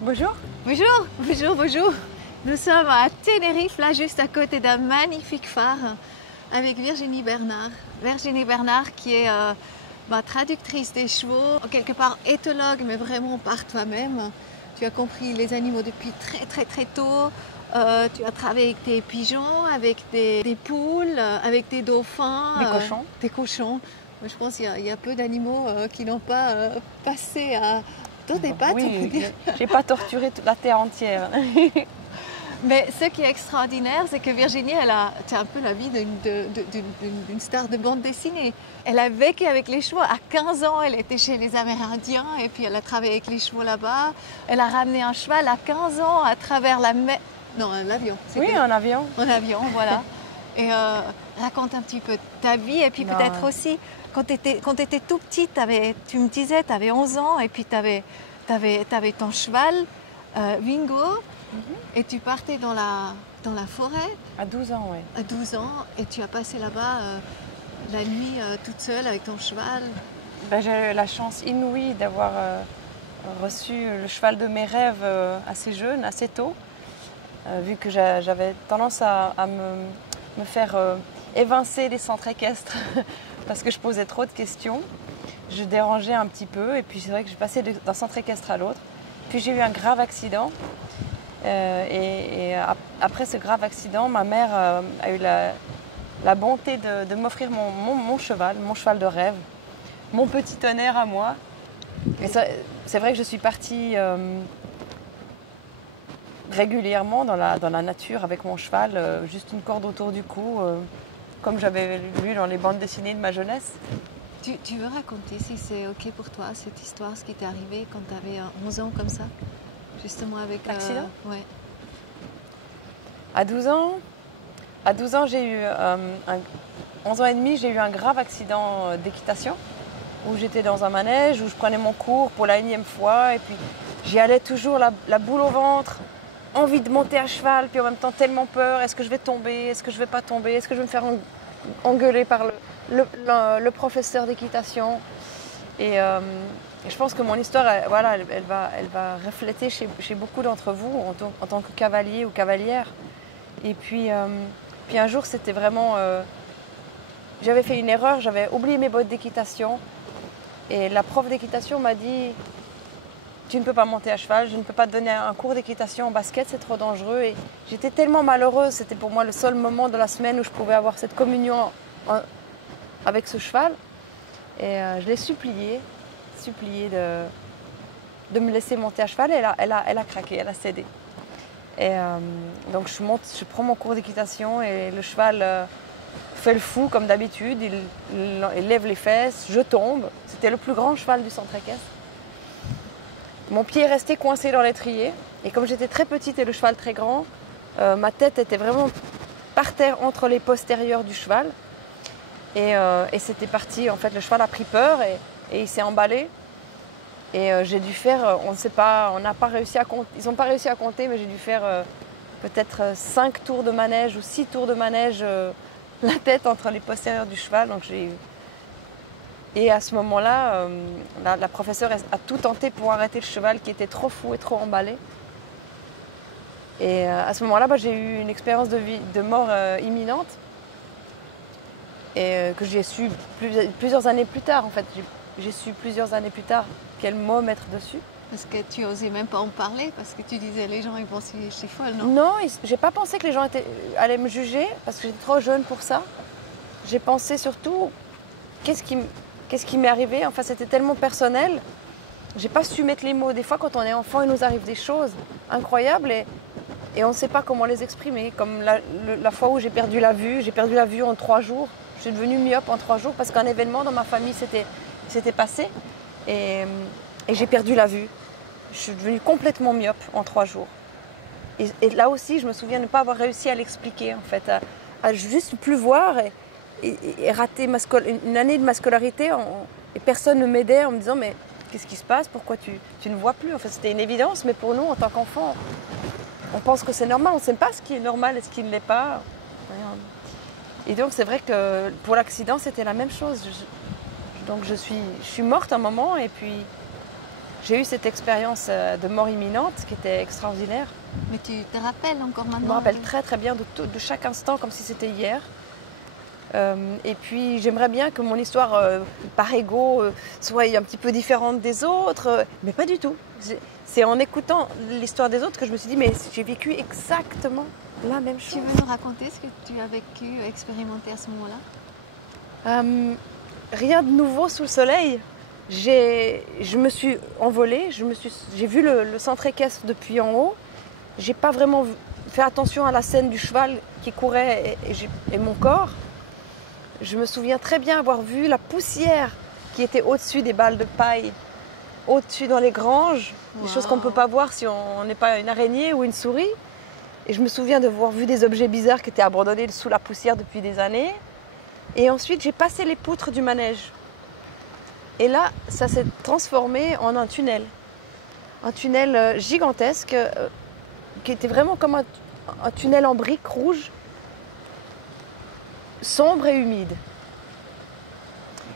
Bonjour. Bonjour, bonjour, bonjour. Nous sommes à Tenerife, là juste à côté d'un magnifique phare avec Virginie Bernard. Virginie Bernard qui est traductrice des chevaux, quelque part éthologue, mais vraiment par toi-même. Tu as compris les animaux depuis très tôt. Tu as travaillé avec des pigeons, avec des poules, avec des dauphins. Des cochons. Des cochons. Je pense qu'il y a peu d'animaux qui n'ont pas passé dans tes pattes. Oui, je n'ai pas torturé toute la terre entière. Mais ce qui est extraordinaire, c'est que Virginie, c'est un peu la vie d'une star de bande dessinée. Elle a vécu avec les chevaux. À 15 ans, elle était chez les Amérindiens et puis elle a travaillé avec les chevaux là-bas. Elle a ramené un cheval à 15 ans à travers la mer. Non, un avion. Oui, un avion. Un avion, voilà. Et raconte un petit peu ta vie et puis peut-être aussi, quand tu étais tout petit, tu me disais, tu avais 11 ans et puis tu avais ton cheval, Wingo. Et tu partais dans la forêt. À 12 ans, oui. À 12 ans. Et tu as passé là-bas la nuit toute seule avec ton cheval. J'ai eu la chance inouïe d'avoir reçu le cheval de mes rêves assez jeune, assez tôt. Vu que j'avais tendance à me faire évincer des centres équestres parce que je posais trop de questions. Je dérangeais un petit peu et puis c'est vrai que j'ai passé d'un centre équestre à l'autre. Puis j'ai eu un grave accident. Après ce grave accident, ma mère a eu la bonté de m'offrir mon cheval de rêve, mon petit tonnerre à moi. Et c'est vrai que je suis partie régulièrement dans la nature avec mon cheval, juste une corde autour du cou, comme j'avais lu dans les bandes dessinées de ma jeunesse. Tu veux raconter, si c'est OK pour toi, cette histoire, ce qui t'est arrivé quand tu avais 11 ans comme ça? Justement avec l'accident. Ouais. À 12 ans, j'ai eu 11 ans et demi, j'ai eu un grave accident d'équitation où j'étais dans un manège où je prenais mon cours pour la 1e fois et puis j'y allais toujours la boule au ventre, envie de monter à cheval puis en même temps tellement peur, est-ce que je vais tomber, est-ce que je vais pas tomber, est-ce que je vais me faire engueuler par le professeur d'équitation et je pense que mon histoire, elle va refléter chez beaucoup d'entre vous en tant que cavalier ou cavalière. Et puis un jour, c'était vraiment... j'avais fait une erreur, j'avais oublié mes bottes d'équitation. Et la prof d'équitation m'a dit « Tu ne peux pas monter à cheval, je ne peux pas te donner un cours d'équitation en basket, c'est trop dangereux. » Et j'étais tellement malheureuse, c'était pour moi le seul moment de la semaine où je pouvais avoir cette communion avec ce cheval. Et je l'ai supplié de me laisser monter à cheval et elle a craqué, elle a cédé. Et donc je prends mon cours d'équitation et le cheval fait le fou comme d'habitude, il lève les fesses, je tombe. C'était le plus grand cheval du centre équestre. Mon pied est resté coincé dans l'étrier et comme j'étais très petite et le cheval très grand, ma tête était vraiment par terre entre les postérieurs du cheval. Et c'était parti, en fait le cheval a pris peur et il s'est emballé. Et j'ai dû faire, on ne sait pas, on n'a pas réussi à compter, ils n'ont pas réussi à compter, mais j'ai dû faire peut-être 5 tours de manège ou 6 tours de manège, la tête entre les postérieurs du cheval. Donc et à ce moment-là, la professeure a tout tenté pour arrêter le cheval qui était trop fou et trop emballé. Et à ce moment-là, j'ai eu une expérience de mort imminente et que j'ai su plusieurs années plus tard, en fait. J'ai su plusieurs années plus tard quel mot mettre dessus. Parce que tu n'osais même pas en parler, parce que tu disais les gens ils vont je suis folle, non? Non, j'ai pas pensé que les gens allaient me juger, parce que j'étais trop jeune pour ça. J'ai pensé surtout, qu'est-ce qui m'est arrivé? Enfin, c'était tellement personnel. J'ai pas su mettre les mots. Des fois, quand on est enfant, il nous arrive des choses incroyables et on ne sait pas comment les exprimer. Comme la fois où j'ai perdu la vue en 3 jours. Je suis devenue myope en 3 jours parce qu'un événement dans ma famille s'était passé et j'ai perdu la vue. Je suis devenue complètement myope en 3 jours. Et là aussi, je me souviens de ne pas avoir réussi à l'expliquer, en fait, à juste plus voir et rater une année de ma scolarité et personne ne m'aidait en me disant mais qu'est-ce qui se passe, pourquoi tu ne vois plus? En fait, c'était une évidence, mais pour nous, en tant qu'enfants, on pense que c'est normal, on ne sait pas ce qui est normal et ce qui ne l'est pas. Et donc, c'est vrai que pour l'accident, c'était la même chose. Donc je suis morte un moment et puis j'ai eu cette expérience de mort imminente qui était extraordinaire. Mais tu te rappelles encore maintenant? Je me rappelle très très bien de chaque instant comme si c'était hier. Et puis j'aimerais bien que mon histoire par ego soit un petit peu différente des autres, mais pas du tout. C'est en écoutant l'histoire des autres que je me suis dit mais j'ai vécu exactement la même chose. Tu veux nous raconter ce que tu as vécu, expérimenté à ce moment-là? Rien de nouveau sous le soleil. Je me suis envolée, j'ai vu le centre équestre depuis en haut. J'ai pas vraiment fait attention à la scène du cheval qui courait et mon corps. Je me souviens très bien avoir vu la poussière qui était au-dessus des balles de paille, au-dessus dans les granges, des choses qu'on ne peut pas voir si on n'est pas une araignée ou une souris. Et je me souviens d'avoir vu des objets bizarres qui étaient abandonnés sous la poussière depuis des années. Et ensuite, j'ai passé les poutres du manège. Et là, ça s'est transformé en un tunnel. Un tunnel gigantesque qui était vraiment comme un tunnel en briques rouges, sombre et humide.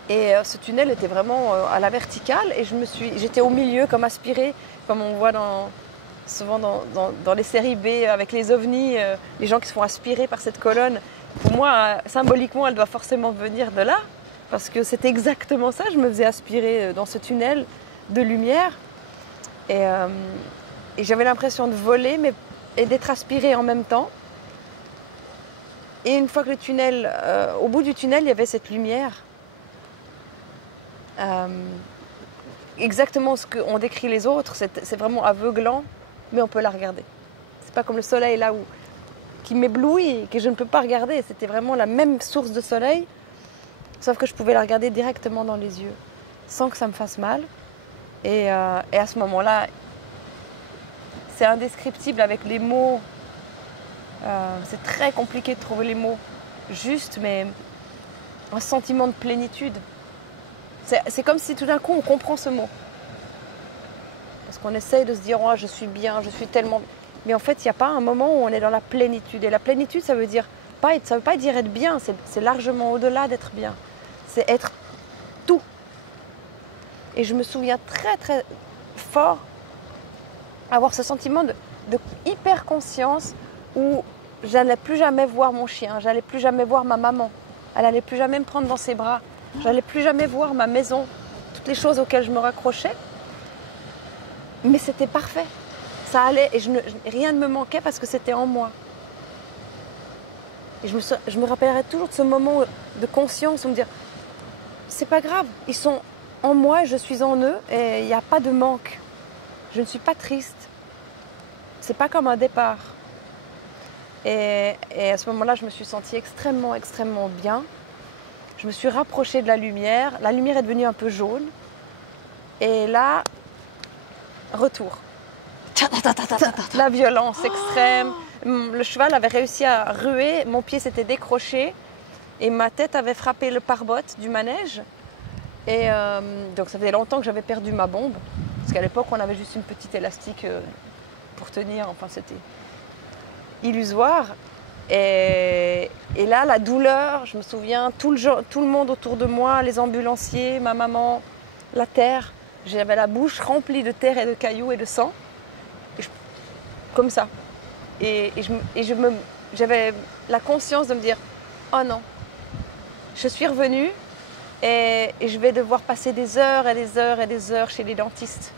Et ce tunnel était vraiment à la verticale et j'étais au milieu comme aspirée, comme on voit souvent dans les séries B avec les ovnis, les gens qui se font aspirer par cette colonne. Pour moi, symboliquement, elle doit forcément venir de là, parce que c'était exactement ça, je me faisais aspirer dans ce tunnel de lumière. Et j'avais l'impression de voler et d'être aspirée en même temps. Et une fois que au bout du tunnel, il y avait cette lumière. Exactement ce qu'on décrit les autres, c'est vraiment aveuglant, mais on peut la regarder. C'est pas comme le soleil là qui m'éblouit et que je ne peux pas regarder. C'était vraiment la même source de soleil, sauf que je pouvais la regarder directement dans les yeux, sans que ça me fasse mal. Et à ce moment-là, c'est indescriptible avec les mots. C'est très compliqué de trouver les mots justes, mais un sentiment de plénitude. C'est comme si tout d'un coup on comprend ce mot. Parce qu'on essaye de se dire oh, je suis bien, je suis tellement. Mais en fait, il n'y a pas un moment où on est dans la plénitude. Et la plénitude, ça veut pas dire être bien, c'est largement au-delà d'être bien. C'est être tout. Et je me souviens très très fort avoir ce sentiment de hyper conscience où j'allais plus jamais voir mon chien, j'allais plus jamais voir ma maman, elle allait plus jamais me prendre dans ses bras, j'allais plus jamais voir ma maison, toutes les choses auxquelles je me raccrochais. Mais c'était parfait, ça allait et rien ne me manquait parce que c'était en moi. Et je me rappellerai toujours de ce moment de conscience où me dire c'est pas grave, ils sont en moi, je suis en eux et il n'y a pas de manque. Je ne suis pas triste. C'est pas comme un départ. Et à ce moment-là, je me suis sentie extrêmement, extrêmement bien. Je me suis rapprochée de la lumière. La lumière est devenue un peu jaune. Et là, retour. La violence extrême. Le cheval avait réussi à ruer. Mon pied s'était décroché. Et ma tête avait frappé le pare-bottes du manège. Et donc ça faisait longtemps que j'avais perdu ma bombe. Parce qu'à l'époque, on avait juste une petite élastique pour tenir. Enfin, c'était illusoire. Et là, la douleur, je me souviens, tout le monde autour de moi, les ambulanciers, ma maman, la terre. J'avais la bouche remplie de terre et de cailloux et de sang. Comme ça. Et j'avais la conscience de me dire, oh non, je suis revenue et je vais devoir passer des heures et des heures et des heures chez les dentistes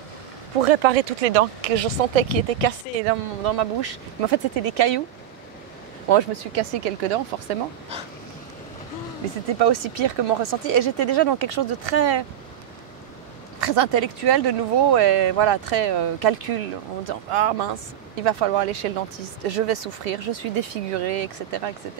pour réparer toutes les dents que je sentais qui étaient cassées dans ma bouche. Mais en fait, c'était des cailloux. Moi, je me suis cassé quelques dents, forcément. Mais c'était pas aussi pire que mon ressenti. Et j'étais déjà dans quelque chose de très, très intellectuel de nouveau. Et voilà, très calcul. En me disant, ah mince, il va falloir aller chez le dentiste. Je vais souffrir, je suis défigurée, etc. etc.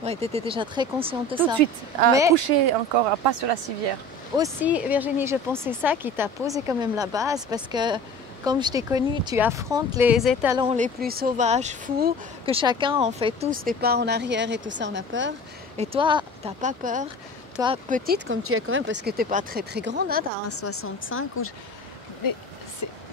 Oui, tu étais déjà très consciente de ça. Tout de suite, à coucher encore, à pas sur la civière. Aussi, Virginie, je pense que c'est ça qui t'a posé quand même la base, parce que comme je t'ai connue, tu affrontes les étalons les plus sauvages, fous, que chacun en fait tous des pas en arrière et tout ça, on a peur. Et toi, t'as pas peur. Toi, petite comme tu es quand même, parce que t'es pas très très grande, hein, t'as un 65.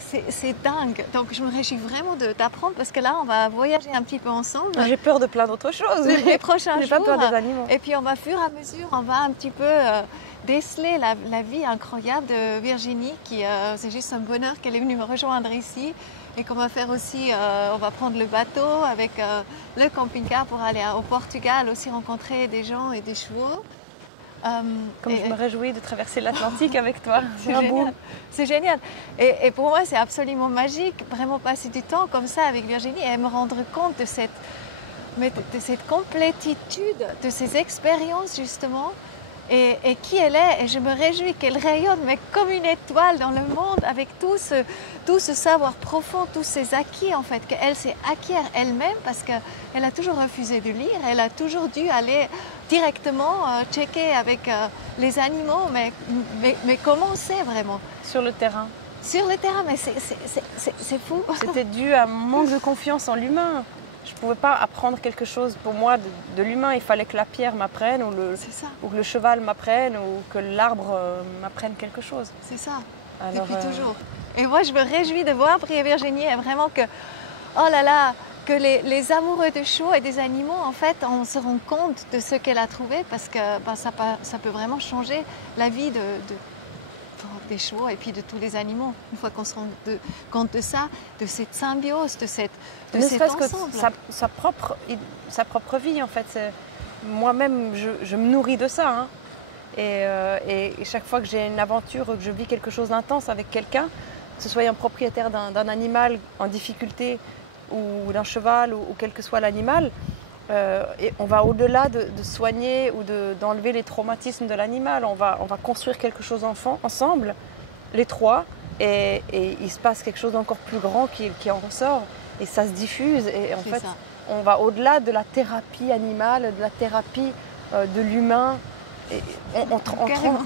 c'est dingue. Donc je me réjouis vraiment d'apprendre parce que là, on va voyager un petit peu ensemble. J'ai peur de plein d'autres choses. Les prochains jours. J'ai pas peur des animaux. Et puis, on va, fur et à mesure, on va un petit peu déceler la vie incroyable de Virginie. C'est juste un bonheur qu'elle est venue me rejoindre ici. Et qu'on va faire aussi, on va prendre le bateau avec le camping-car pour aller au Portugal, aussi rencontrer des gens et des chevaux. Comme je me réjouis de traverser l'Atlantique avec toi. C'est génial. C'est génial. Et pour moi, c'est absolument magique, vraiment passer du temps comme ça avec Virginie et me rendre compte de cette complétitude, de ces expériences justement, et qui elle est. Et je me réjouis qu'elle rayonne, mais comme une étoile dans le monde, avec tout ce savoir profond, tous ces acquis en fait, qu'elle s'est acquiert elle-même parce qu'elle a toujours refusé de lire, elle a toujours dû aller directement checker avec les animaux, mais comment c'est vraiment? Sur le terrain. Sur le terrain, mais c'est fou. C'était dû à un manque de confiance en l'humain. Je ne pouvais pas apprendre quelque chose pour moi de l'humain. Il fallait que la pierre m'apprenne ou que le cheval m'apprenne ou que l'arbre m'apprenne quelque chose. C'est ça, alors, depuis toujours. Et moi, je me réjouis de voir Prière Virginie et vraiment que, oh là là, que les amoureux de chevaux et des animaux, en fait, on se rend compte de ce qu'elle a trouvé parce que ça peut vraiment changer la vie des chevaux et puis de tous les animaux. Une fois qu'on se rend compte de ça, de cette symbiose, de cet ensemble. Que sa propre vie, en fait. Moi-même, je me nourris de ça. Hein. Et chaque fois que j'ai une aventure, que je vis quelque chose d'intense avec quelqu'un, que ce soit un propriétaire d'un animal en difficulté ou d'un cheval ou quel que soit l'animal, et on va au-delà de soigner ou d'enlever les traumatismes de l'animal. On va construire quelque chose ensemble, les trois, et il se passe quelque chose d'encore plus grand qui en ressort. Et ça se diffuse. Et en fait, on va au-delà de la thérapie animale, de la thérapie de l'humain.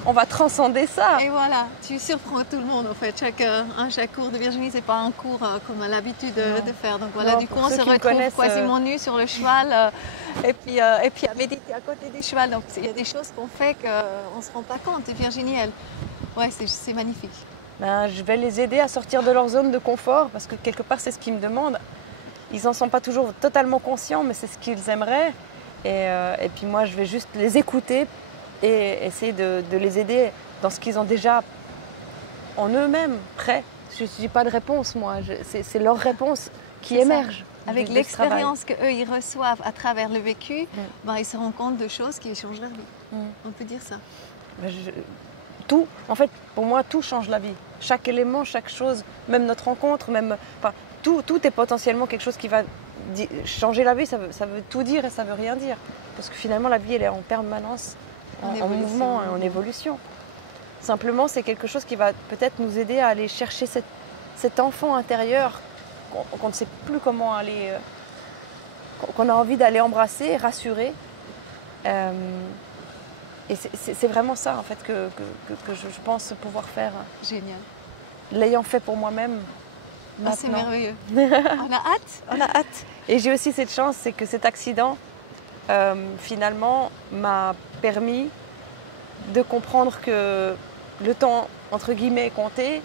On va transcender ça. Et voilà, tu surprends tout le monde en fait. Chaque cours de Virginie, c'est pas un cours comme on a l'habitude de faire. Donc voilà, du coup, on se retrouve quasiment nus sur le cheval et puis à méditer à côté du cheval. Donc il y a des choses qu'on fait qu'on ne se rend pas compte. Et Virginie, c'est magnifique. Ben, je vais les aider à sortir de leur zone de confort parce que quelque part, c'est ce qu'ils me demandent. Ils n'en sont pas toujours totalement conscients, mais c'est ce qu'ils aimeraient. Et puis moi, je vais juste les écouter et essayer de les aider dans ce qu'ils ont déjà en eux-mêmes, prêts. Je ne dis pas de réponse, moi. C'est leur réponse qui émerge. Avec l'expérience qu'eux, ils reçoivent à travers le vécu, ils se rendent compte de choses qui changent leur vie. On peut dire ça. Tout, en fait, pour moi, tout change la vie. Chaque élément, chaque chose, même notre rencontre, tout est potentiellement quelque chose qui va changer la vie. Ça veut tout dire et ça veut rien dire. Parce que finalement, la vie, elle est en permanence, en mouvement et en évolution. Simplement, c'est quelque chose qui va peut-être nous aider à aller chercher cet enfant intérieur qu'on ne sait plus comment aller, qu'on a envie d'aller embrasser, rassurer. Et c'est vraiment ça, en fait, que je pense pouvoir faire. Génial. L'ayant fait pour moi-même. C'est merveilleux. On a hâte. Et j'ai aussi cette chance, c'est que cet accident, finalement, m'a permis de comprendre que le temps, entre guillemets, est compté,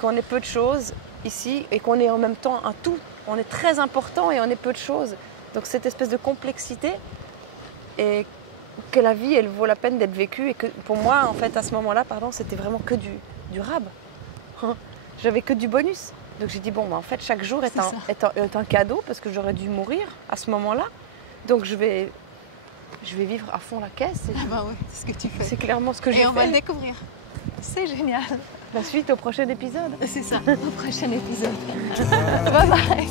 qu'on est peu de choses ici et qu'on est en même temps un tout. On est très important et on est peu de choses. Donc cette espèce de complexité et que la vie, elle vaut la peine d'être vécue et que pour moi, en fait, à ce moment-là, c'était vraiment que du rab. J'avais que du bonus. Donc j'ai dit, en fait, chaque jour est un cadeau parce que j'aurais dû mourir à ce moment-là. Donc je vais vivre à fond la caisse. Oui, c'est ce que tu fais. C'est clairement ce que j'ai fait. Et on va le découvrir. C'est génial. La suite au prochain épisode. C'est ça, au prochain épisode. Bye bye.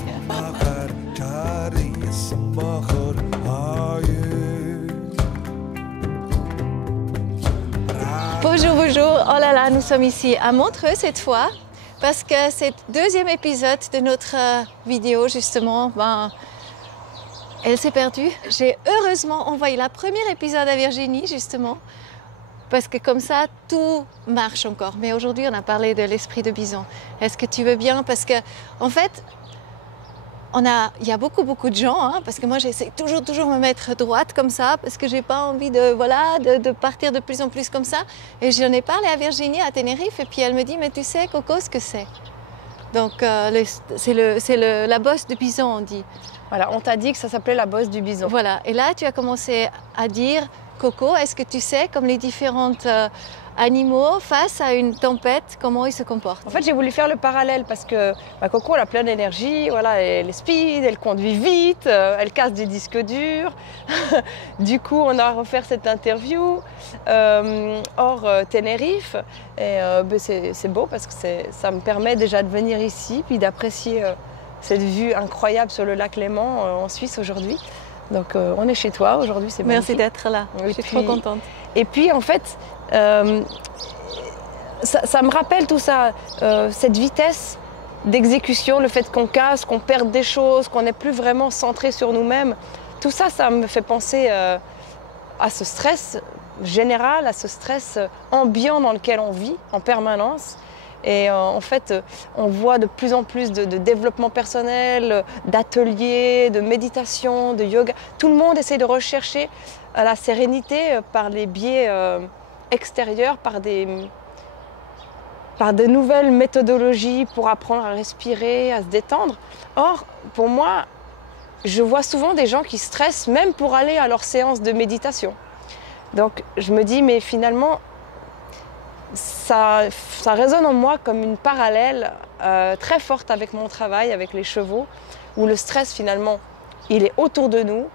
Bonjour. Oh là là, nous sommes ici à Montreux cette fois parce que c'est le deuxième épisode de notre vidéo justement. Elle s'est perdue. J'ai heureusement envoyé le premier épisode à Virginie justement parce que comme ça tout marche encore. Mais aujourd'hui on a parlé de l'esprit de bison. Est-ce que tu veux bien? Parce que en fait il y a beaucoup de gens, parce que moi j'essaie toujours de me mettre droite comme ça, parce que j'ai pas envie de partir de plus en plus comme ça. Et j'en ai parlé à Virginie à Tenerife, et puis elle me dit, mais tu sais Coco ce que c'est? Donc c'est la bosse de bison, on dit. Voilà, on t'a dit que ça s'appelait la bosse du bison. Voilà, et là tu as commencé à dire, Coco, est-ce que tu sais, comme les différents animaux, face à une tempête, comment ils se comportent? En fait, j'ai voulu faire le parallèle parce que Coco, elle a plein d'énergie, voilà, elle est speed, elle conduit vite, elle casse des disques durs. Du coup, on a refait cette interview hors Tenerife. Et c'est beau parce que ça me permet déjà de venir ici, puis d'apprécier cette vue incroyable sur le lac Léman en Suisse aujourd'hui. Donc on est chez toi aujourd'hui, c'est magnifique. Merci d'être là, je suis trop contente. Et puis en fait, ça me rappelle tout ça, cette vitesse d'exécution, le fait qu'on casse, qu'on perde des choses, qu'on n'est plus vraiment centré sur nous-mêmes. Tout ça, ça me fait penser à ce stress général, à ce stress ambiant dans lequel on vit en permanence. Et en fait, on voit de plus en plus de développement personnel, d'ateliers, de méditation, de yoga. Tout le monde essaie de rechercher la sérénité par les biais extérieurs, par de nouvelles méthodologies pour apprendre à respirer, à se détendre. Or, pour moi, je vois souvent des gens qui stressent même pour aller à leur séance de méditation. Donc, je me dis, mais finalement, ça résonne en moi comme une parallèle très forte avec mon travail, avec les chevaux, où le stress finalement, il est autour de nous,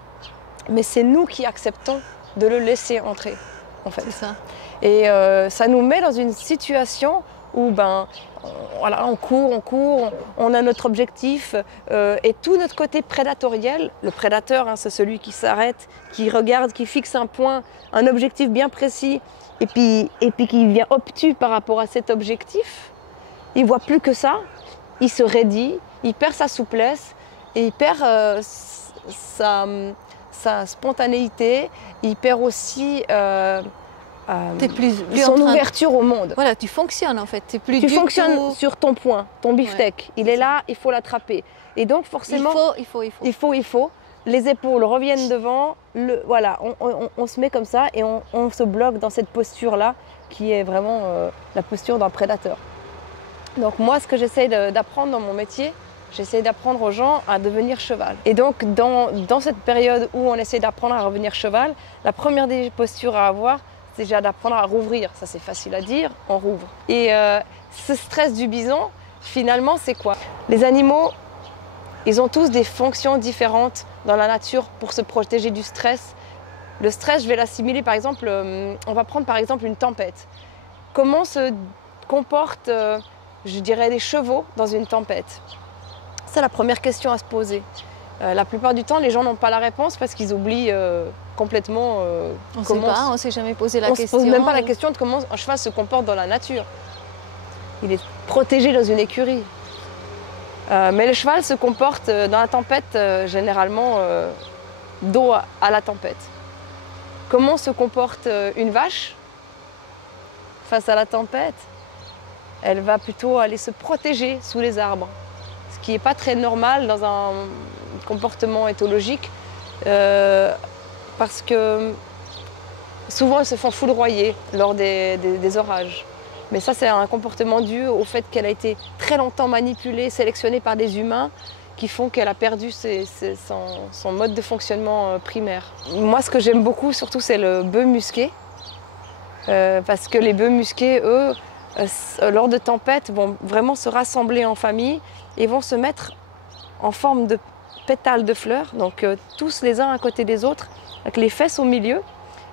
mais c'est nous qui acceptons de le laisser entrer, en fait. C'est ça. Et ça nous met dans une situation où voilà, on court, on a notre objectif et tout notre côté prédatoriel, le prédateur, hein, c'est celui qui s'arrête, qui regarde, qui fixe un point, un objectif bien précis, et puis qui devient obtus par rapport à cet objectif, il ne voit plus que ça, il se raidit, il perd sa souplesse, et il perd sa spontanéité, il perd aussi son ouverture au monde. Voilà, tu fonctionnes en fait. Tu fonctionnes sur ton point, ton beefsteak. Ouais, il est là, il faut l'attraper. Et donc forcément, il faut. Les épaules reviennent devant, voilà, on se met comme ça et on se bloque dans cette posture-là qui est vraiment la posture d'un prédateur. Donc moi, ce que j'essaie d'apprendre dans mon métier, j'essaie d'apprendre aux gens à devenir cheval. Et donc dans cette période où on essaie d'apprendre à revenir cheval, la première des postures à avoir, c'est déjà d'apprendre à rouvrir. Ça c'est facile à dire, on rouvre. Et ce stress du bison, finalement, c'est quoi? Les animaux, ils ont tous des fonctions différentes dans la nature pour se protéger du stress. Le stress, je vais l'assimiler par exemple, on va prendre par exemple une tempête. Comment se comportent, je dirais, les chevaux dans une tempête? C'est la première question à se poser. La plupart du temps, les gens n'ont pas la réponse parce qu'ils oublient complètement on ne s'est jamais posé la question. On ne se pose même pas la question de comment un cheval se comporte dans la nature. Il est protégé dans une écurie. Mais le cheval se comporte dans la tempête généralement dos à la tempête. Comment se comporte une vache face à la tempête? Elle va plutôt aller se protéger sous les arbres, ce qui n'est pas très normal dans un comportement éthologique parce que souvent elles se font foudroyer lors des orages. Mais ça, c'est un comportement dû au fait qu'elle a été très longtemps manipulée, sélectionnée par des humains qui font qu'elle a perdu son mode de fonctionnement primaire. Moi, ce que j'aime beaucoup, surtout, c'est le bœuf musqué. Parce que les bœufs musqués, eux, lors de tempêtes, vont vraiment se rassembler en famille et vont se mettre en forme de pétales de fleurs, donc tous les uns à côté des autres, avec les fesses au milieu.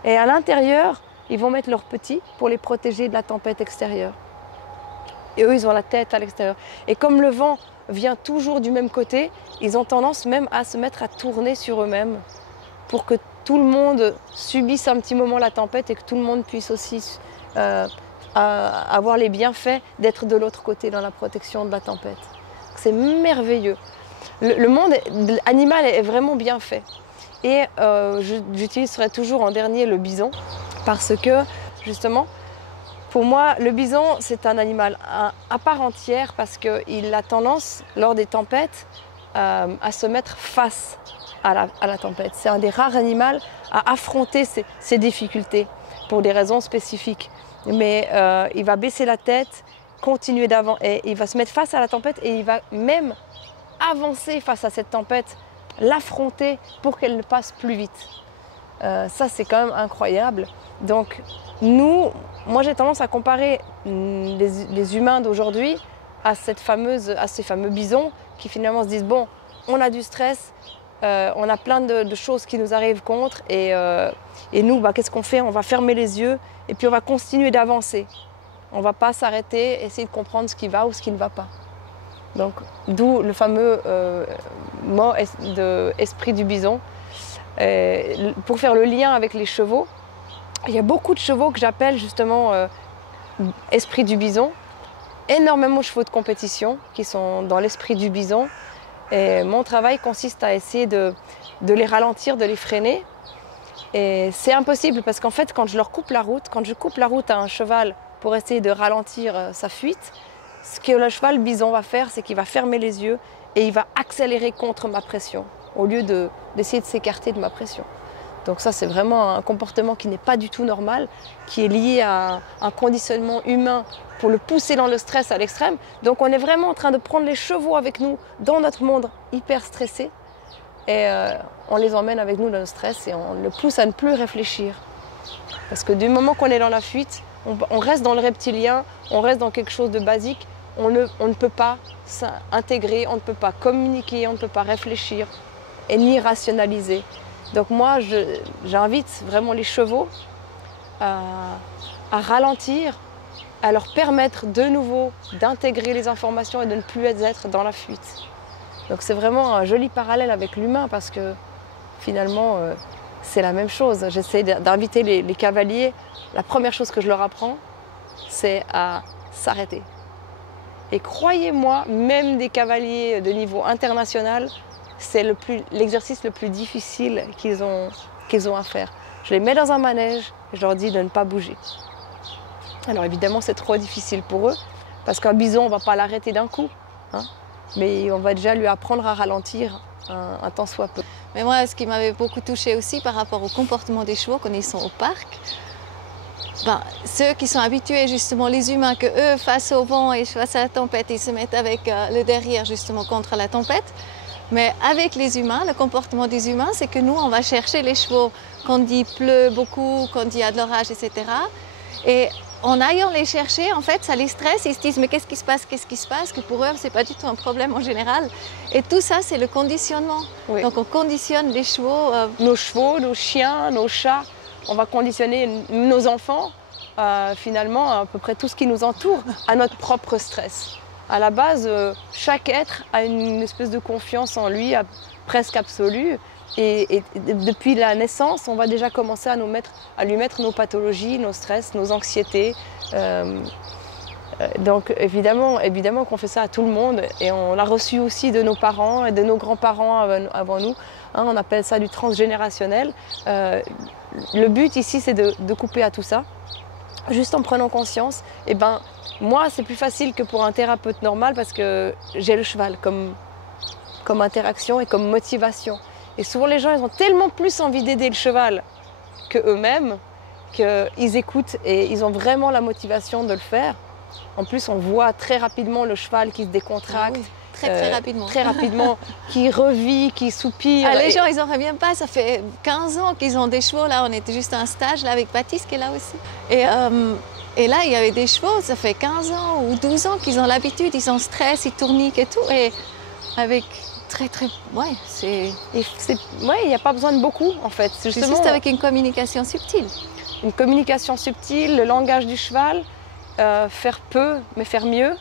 Et à l'intérieur, ils vont mettre leurs petits pour les protéger de la tempête extérieure. Et eux, ils ont la tête à l'extérieur. Et comme le vent vient toujours du même côté, ils ont tendance même à se mettre à tourner sur eux-mêmes pour que tout le monde subisse un petit moment la tempête et que tout le monde puisse aussi avoir les bienfaits d'être de l'autre côté dans la protection de la tempête. C'est merveilleux. Le monde animal est vraiment bien fait. Et j'utiliserai toujours en dernier le bison. Parce que, justement, pour moi, le bison, c'est un animal à part entière parce qu'il a tendance, lors des tempêtes, à se mettre face à la tempête. C'est un des rares animaux à affronter ces difficultés pour des raisons spécifiques. Mais il va baisser la tête continuer d'avant, et il va se mettre face à la tempête et il va même avancer face à cette tempête, l'affronter pour qu'elle ne passe plus vite. Ça, c'est quand même incroyable. Donc, moi j'ai tendance à comparer les humains d'aujourd'hui à ces fameux bisons qui finalement se disent bon, on a du stress, on a plein de choses qui nous arrivent contre et nous, qu'est-ce qu'on fait? On va fermer les yeux et puis on va continuer d'avancer. On ne va pas s'arrêter, essayer de comprendre ce qui va ou ce qui ne va pas. Donc, d'où le fameux mot esprit du bison. Pour faire le lien avec les chevaux, il y a beaucoup de chevaux que j'appelle justement esprit du bison. Énormément de chevaux de compétition qui sont dans l'esprit du bison. Et mon travail consiste à essayer de les ralentir, de les freiner. Et c'est impossible parce qu'en fait, quand je coupe la route à un cheval pour essayer de ralentir sa fuite, ce que le cheval bison va faire, c'est qu'il va fermer les yeux et il va accélérer contre ma pression au lieu d'essayer de s'écarter de ma pression. Donc ça, c'est vraiment un comportement qui n'est pas du tout normal, qui est lié à un conditionnement humain pour le pousser dans le stress à l'extrême. Donc on est vraiment en train de prendre les chevaux avec nous dans notre monde hyper stressé et on les emmène avec nous dans le stress et on le pousse à ne plus réfléchir. Parce que du moment qu'on est dans la fuite, on reste dans le reptilien, on reste dans quelque chose de basique, on ne peut pas s'intégrer, on ne peut pas communiquer, on ne peut pas réfléchir et ni rationaliser. Donc moi, j'invite vraiment les chevaux à ralentir, à leur permettre de nouveau d'intégrer les informations et de ne plus être dans la fuite. Donc c'est vraiment un joli parallèle avec l'humain parce que finalement, c'est la même chose. J'essaie d'inviter les cavaliers. La première chose que je leur apprends, c'est à s'arrêter. Et croyez-moi, même des cavaliers de niveau international, c'est l'exercice le plus difficile qu'ils ont à faire. Je les mets dans un manège et je leur dis de ne pas bouger. Alors évidemment, c'est trop difficile pour eux, parce qu'un bison, on ne va pas l'arrêter d'un coup. Hein, mais on va déjà lui apprendre à ralentir un tant soit peu. Mais moi, ce qui m'avait beaucoup touchée aussi par rapport au comportement des chevaux quand ils sont au parc, ceux qui sont habitués justement, les humains, que eux, face au vent et face à la tempête, ils se mettent avec le derrière justement contre la tempête. Mais avec les humains, le comportement des humains, c'est que nous, on va chercher les chevaux quand il pleut beaucoup, quand il y a de l'orage, etc. Et en allant les chercher, en fait, ça les stresse. Ils se disent, mais qu'est-ce qui se passe? Que pour eux, ce n'est pas du tout un problème en général. Et tout ça, c'est le conditionnement. Oui. Donc, on conditionne les chevaux. Nos chevaux, nos chiens, nos chats. On va conditionner nos enfants, finalement, à peu près tout ce qui nous entoure, à notre propre stress. À la base, chaque être a une espèce de confiance en lui, presque absolue. Et depuis la naissance, on va déjà commencer à lui mettre nos pathologies, nos stress, nos anxiétés. Donc évidemment qu'on fait ça à tout le monde. Et on l'a reçu aussi de nos parents et de nos grands-parents avant nous. Hein, on appelle ça du transgénérationnel. Le but ici, c'est de couper à tout ça. Juste en prenant conscience, moi, c'est plus facile que pour un thérapeute normal parce que j'ai le cheval comme interaction et comme motivation. Et souvent, les gens, ils ont tellement plus envie d'aider le cheval qu'eux-mêmes qu'ils écoutent et ils ont vraiment la motivation de le faire. En plus, on voit très rapidement le cheval qui se décontracte. Ah oui. Très rapidement. Très rapidement, qui revit, qui soupire. Ah, les gens, ils n'en reviennent pas. Ça fait 15 ans qu'ils ont des chevaux. Là, on était juste à un stage là, avec Baptiste qui est là aussi. Et là, il y avait des chevaux, ça fait 15 ans ou 12 ans qu'ils ont l'habitude. Ils ont stress, ils tourniquent et tout. Et avec il n'y a pas besoin de beaucoup, en fait. C'est juste avec une communication subtile. Une communication subtile, le langage du cheval, faire peu, mais faire mieux.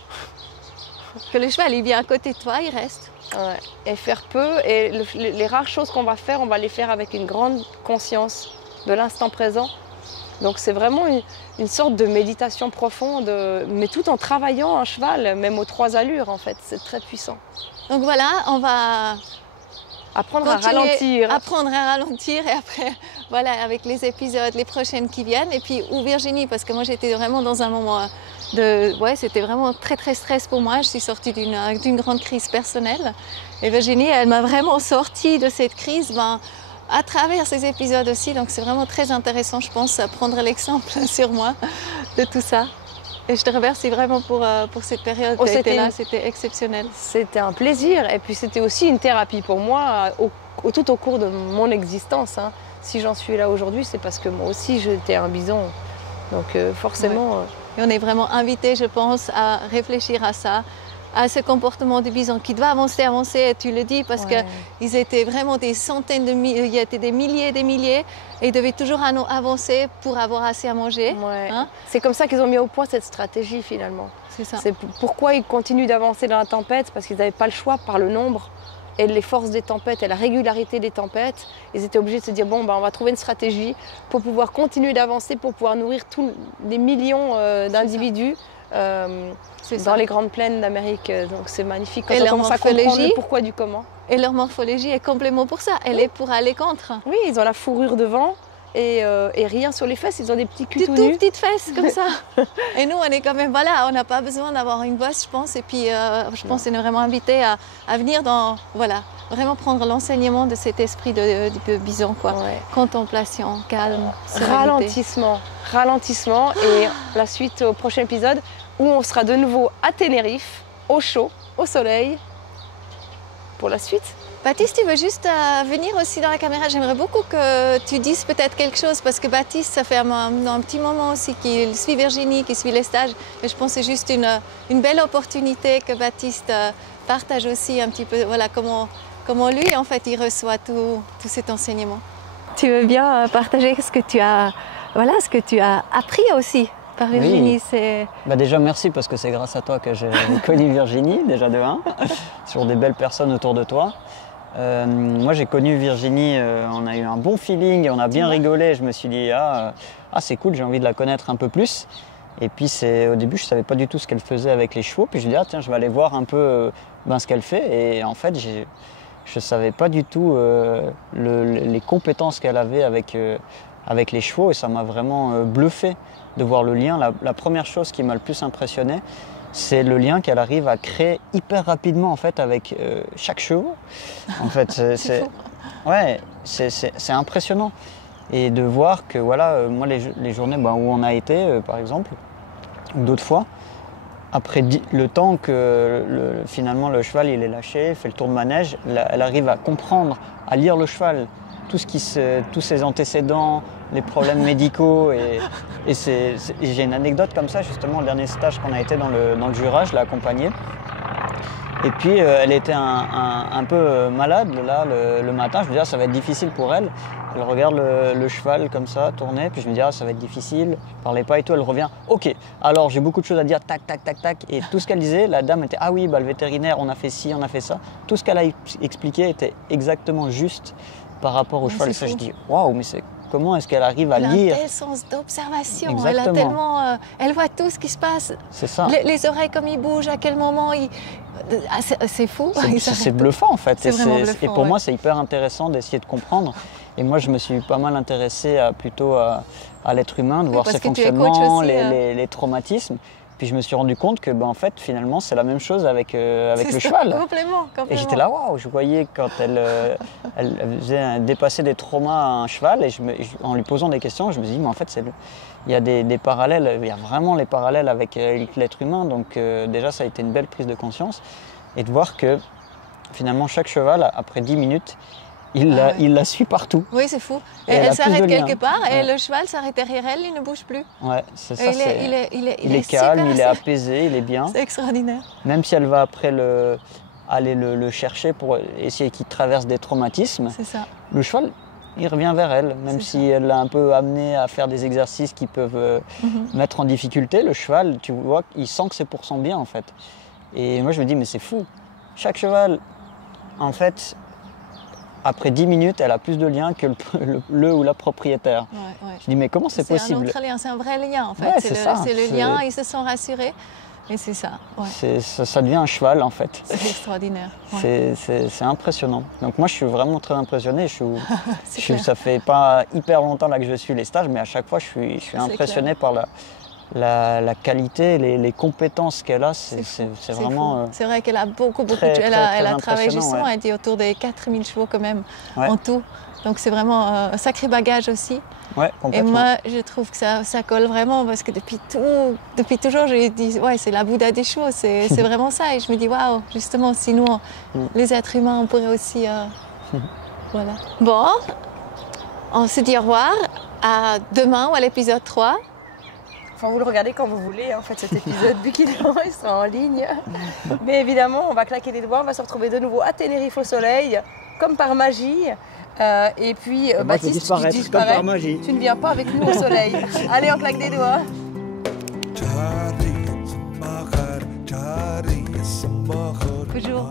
Que le cheval, il vient à côté de toi, il reste. Ouais. Et faire peu. Et les rares choses qu'on va faire, on va les faire avec une grande conscience de l'instant présent. Donc c'est vraiment une sorte de méditation profonde, mais tout en travaillant un cheval, même aux 3 allures en fait. C'est très puissant. Donc voilà, on va apprendre à ralentir. Apprendre à ralentir et après, voilà, avec les épisodes, les prochaines qui viennent. Et puis, ou Virginie, parce que moi j'étais vraiment dans un moment c'était vraiment très stress pour moi. Je suis sortie d'une grande crise personnelle. Et Virginie, elle m'a vraiment sortie de cette crise à travers ces épisodes aussi. Donc c'est vraiment très intéressant, je pense, à prendre l'exemple sur moi de tout ça. Et je te remercie vraiment pour cette période. Oh, Tu étais là, c'était exceptionnel. C'était un plaisir et puis c'était aussi une thérapie pour moi tout au cours de mon existence. Hein. Si j'en suis là aujourd'hui, c'est parce que moi aussi j'étais un bison. Donc forcément... Et on est vraiment invité, je pense, à réfléchir à ça, à ce comportement du bison qui doit avancer, et tu le dis, parce qu'ils étaient vraiment des centaines de milliers, il y était des milliers, et ils devaient toujours avancer pour avoir assez à manger. Hein? C'est comme ça qu'ils ont mis au point cette stratégie finalement. C'est ça. C'est pourquoi ils continuent d'avancer dans la tempête, parce qu'ils n'avaient pas le choix par le nombre et les forces des tempêtes et la régularité des tempêtes. Ils étaient obligés de se dire, bon, on va trouver une stratégie pour pouvoir continuer d'avancer, pour pouvoir nourrir tous les millions d'individus. Dans les grandes plaines d'Amérique, donc c'est magnifique quand on commence à comprendre le pourquoi du comment. Et leur morphologie est complètement pour ça, elle est pour aller contre. Oui, ils ont la fourrure devant et rien sur les fesses, ils ont des petits culs tout nus. Toutes petites fesses comme ça. Et nous on est quand même, voilà, on n'a pas besoin d'avoir une bosse je pense, et puis je pense qu'on est vraiment invité à venir vraiment prendre l'enseignement de cet esprit de bison, quoi. Contemplation, calme, sérénité. Ralentissement et la suite au prochain épisode où on sera de nouveau à Tenerife, au chaud, au soleil, pour la suite. Baptiste, tu veux juste venir aussi dans la caméra? J'aimerais beaucoup que tu dises peut-être quelque chose, parce que Baptiste, ça fait un petit moment aussi qu'il suit Virginie, qu'il suit les stages, et je pense que c'est juste une belle opportunité que Baptiste partage aussi un petit peu, voilà, comment lui, en fait, il reçoit tout cet enseignement. Tu veux bien partager ce que tu as appris aussi par Virginie? Déjà merci, parce que c'est grâce à toi que j'ai connu Virginie, déjà de 1, sur des belles personnes autour de toi. Moi j'ai connu Virginie, on a eu un bon feeling, on a bien rigolé, je me suis dit c'est cool, j'ai envie de la connaître un peu plus. Et puis au début je ne savais pas du tout ce qu'elle faisait avec les chevaux, puis je me dis tiens, je vais aller voir un peu ce qu'elle fait, et en fait je ne savais pas du tout les compétences qu'elle avait avec les chevaux, et ça m'a vraiment bluffé de voir le lien. La première chose qui m'a le plus impressionné, c'est le lien qu'elle arrive à créer hyper rapidement en fait avec chaque chevaux. En fait, c'est impressionnant. Et de voir que voilà, moi les journées où on a été par exemple, ou d'autres fois, après le temps que finalement le cheval il est lâché, fait le tour de manège, elle arrive à comprendre, à lire le cheval, tous ses antécédents, les problèmes médicaux. Et j'ai une anecdote comme ça, justement, le dernier stage qu'on a été dans le Jura, je l'ai accompagnée. Et puis elle était un peu malade là, le matin. Je me dis ça va être difficile pour elle. Elle regarde le cheval comme ça, tourner, puis je me dis ça va être difficile, je parlais pas et tout. Elle revient, ok, alors j'ai beaucoup de choses à dire, tac, tac, tac, tac. Et tout ce qu'elle disait, la dame était, ah oui, le vétérinaire, on a fait ci, on a fait ça. Tout ce qu'elle a expliqué était exactement juste par rapport au cheval. Et ça, je dis, waouh, mais comment est-ce qu'elle arrive à lire? Elle a un tel sens d'observation, elle a tellement, elle voit tout ce qui se passe. C'est ça. Les oreilles comme ils bougent, à quel moment c'est fou. C'est bluffant en fait. Et pour moi, c'est hyper intéressant d'essayer de comprendre. Et moi, je me suis pas mal intéressé plutôt à l'être humain, de voir ses fonctionnements, aussi, les traumatismes. Puis je me suis rendu compte que en fait, finalement, c'est la même chose avec le cheval. Complètement. Et j'étais là, waouh, je voyais quand elle faisait dépasser des traumas à un cheval, et en lui posant des questions, je me suis dit, mais en fait, il y a des parallèles, il y a vraiment les parallèles avec l'être humain. Donc déjà, ça a été une belle prise de conscience. Et de voir que finalement, chaque cheval, après 10 minutes, il la suit partout. Oui, c'est fou. Et elle s'arrête quelque part, et le cheval s'arrête derrière elle, il ne bouge plus. Ouais, c'est ça. Il est calme, il est apaisé, il est bien. C'est extraordinaire. Même si elle va après aller le chercher pour essayer qu'il traverse des traumatismes, c'est ça. Le cheval, il revient vers elle, même si elle l'a un peu amené à faire des exercices qui peuvent mettre en difficulté. Le cheval, tu vois, il sent que c'est pour son bien en fait. Et moi je me dis, mais c'est fou. Chaque cheval, en fait, après 10 minutes, elle a plus de liens que le ou la propriétaire. Ouais. Je dis, mais comment c'est possible? C'est un autre lien, c'est un vrai lien en fait. Ouais, c'est le lien, ils se sont rassurés. Et c'est ça. Ouais. Ça devient un cheval en fait. C'est extraordinaire. Ouais. C'est impressionnant. Donc moi je suis vraiment très impressionné. Ça fait pas hyper longtemps là que je suis les stages, mais à chaque fois je suis impressionné par la qualité, les compétences qu'elle a. C'est vraiment. C'est vrai qu'elle a beaucoup. Elle a travaillé justement, elle était autour des 4000 chevaux quand même en tout. Donc c'est vraiment un sacré bagage aussi. Ouais, Et complètement. moi, je trouve que ça colle vraiment parce que depuis toujours, je dis, ouais, c'est la Bouddha des chevaux, c'est vraiment ça. Et je me dis, waouh, justement, si nous, les êtres humains, on pourrait aussi... voilà. Bon, on se dit au revoir à demain ou à l'épisode 3. Enfin, vous le regardez quand vous voulez, en fait, cet épisode, vu qu'il il sera en ligne. Mais évidemment, on va claquer des doigts, on va se retrouver de nouveau à Tenerife au soleil, comme par magie. Et puis, Moi, Baptiste, je disparais, tu comme disparais. par magie. Tu ne viens pas avec nous au soleil. Allez, on claque des doigts. Bonjour.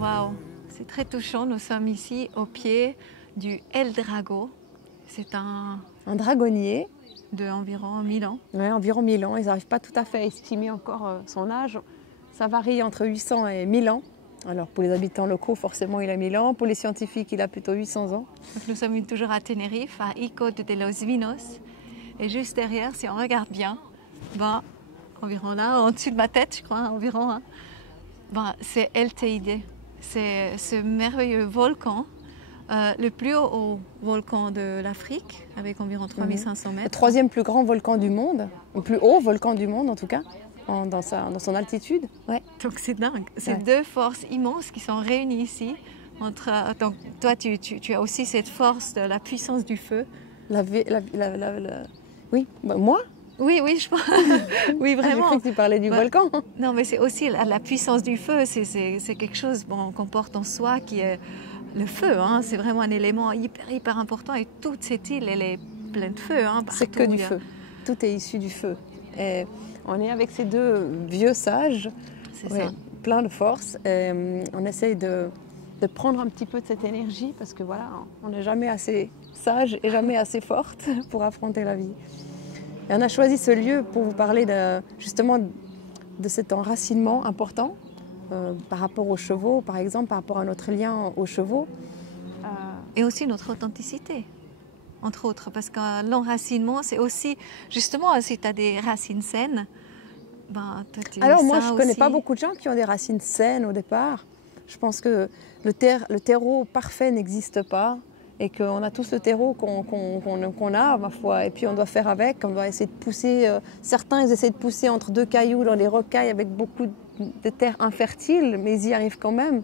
Waouh, c'est très touchant. Nous sommes ici au pied du El Drago. C'est un dragonnier. de environ 1000 ans. Ouais, environ 1000 ans. Ils n'arrivent pas tout à fait à estimer encore son âge. Ça varie entre 800 et 1000 ans. Alors pour les habitants locaux, forcément, il a 1000 ans. Pour les scientifiques, il a plutôt 800 ans. Donc, nous sommes toujours à Tenerife, à Icod de los Vinos. Et juste derrière, si on regarde bien, ben, environ là, en dessus de ma tête, je crois, environ, hein, ben, c'est El Teide. C'est ce merveilleux volcan, le plus haut volcan de l'Afrique, avec environ 3500 Le mètres. troisième plus grand volcan du monde, le plus haut volcan du monde en tout cas, dans son altitude. Ouais. Donc c'est dingue. C'est Ouais. deux forces immenses qui sont réunies ici. Donc, toi, tu as aussi cette force de la puissance du feu. Oui, bah, moi Oui, je pense. Oui, J'ai vraiment. cru que tu parlais du Ouais. volcan. Non, mais c'est aussi la puissance du feu. C'est quelque chose qu'on porte en soi qui est le feu. Hein. C'est vraiment un élément hyper important. Et toute cette île, elle est pleine de feu. Hein, C'est que partout. du feu. Tout est issu du feu. Et on est avec ces deux vieux sages, C'est ouais, ça. plein de force. Et on essaye de prendre un petit peu de cette énergie parce que voilà, on n'est jamais assez sage et jamais assez forte pour affronter la vie. Et on a choisi ce lieu pour vous parler justement de cet enracinement important par rapport aux chevaux, par exemple, par rapport à notre lien aux chevaux. Et aussi notre authenticité, entre autres. Parce que l'enracinement, c'est aussi, justement, si tu as des racines saines, ben, toi, tu es Alors moi, sain je ne connais aussi. pas beaucoup de gens qui ont des racines saines au départ. Je pense que le terreau parfait n'existe pas et qu'on a tous le terreau qu'on a, ma foi. Et puis on doit faire avec, on doit essayer de pousser. Certains, ils essaient de pousser entre deux cailloux dans les rocailles avec beaucoup de terre infertile, mais ils y arrivent quand même.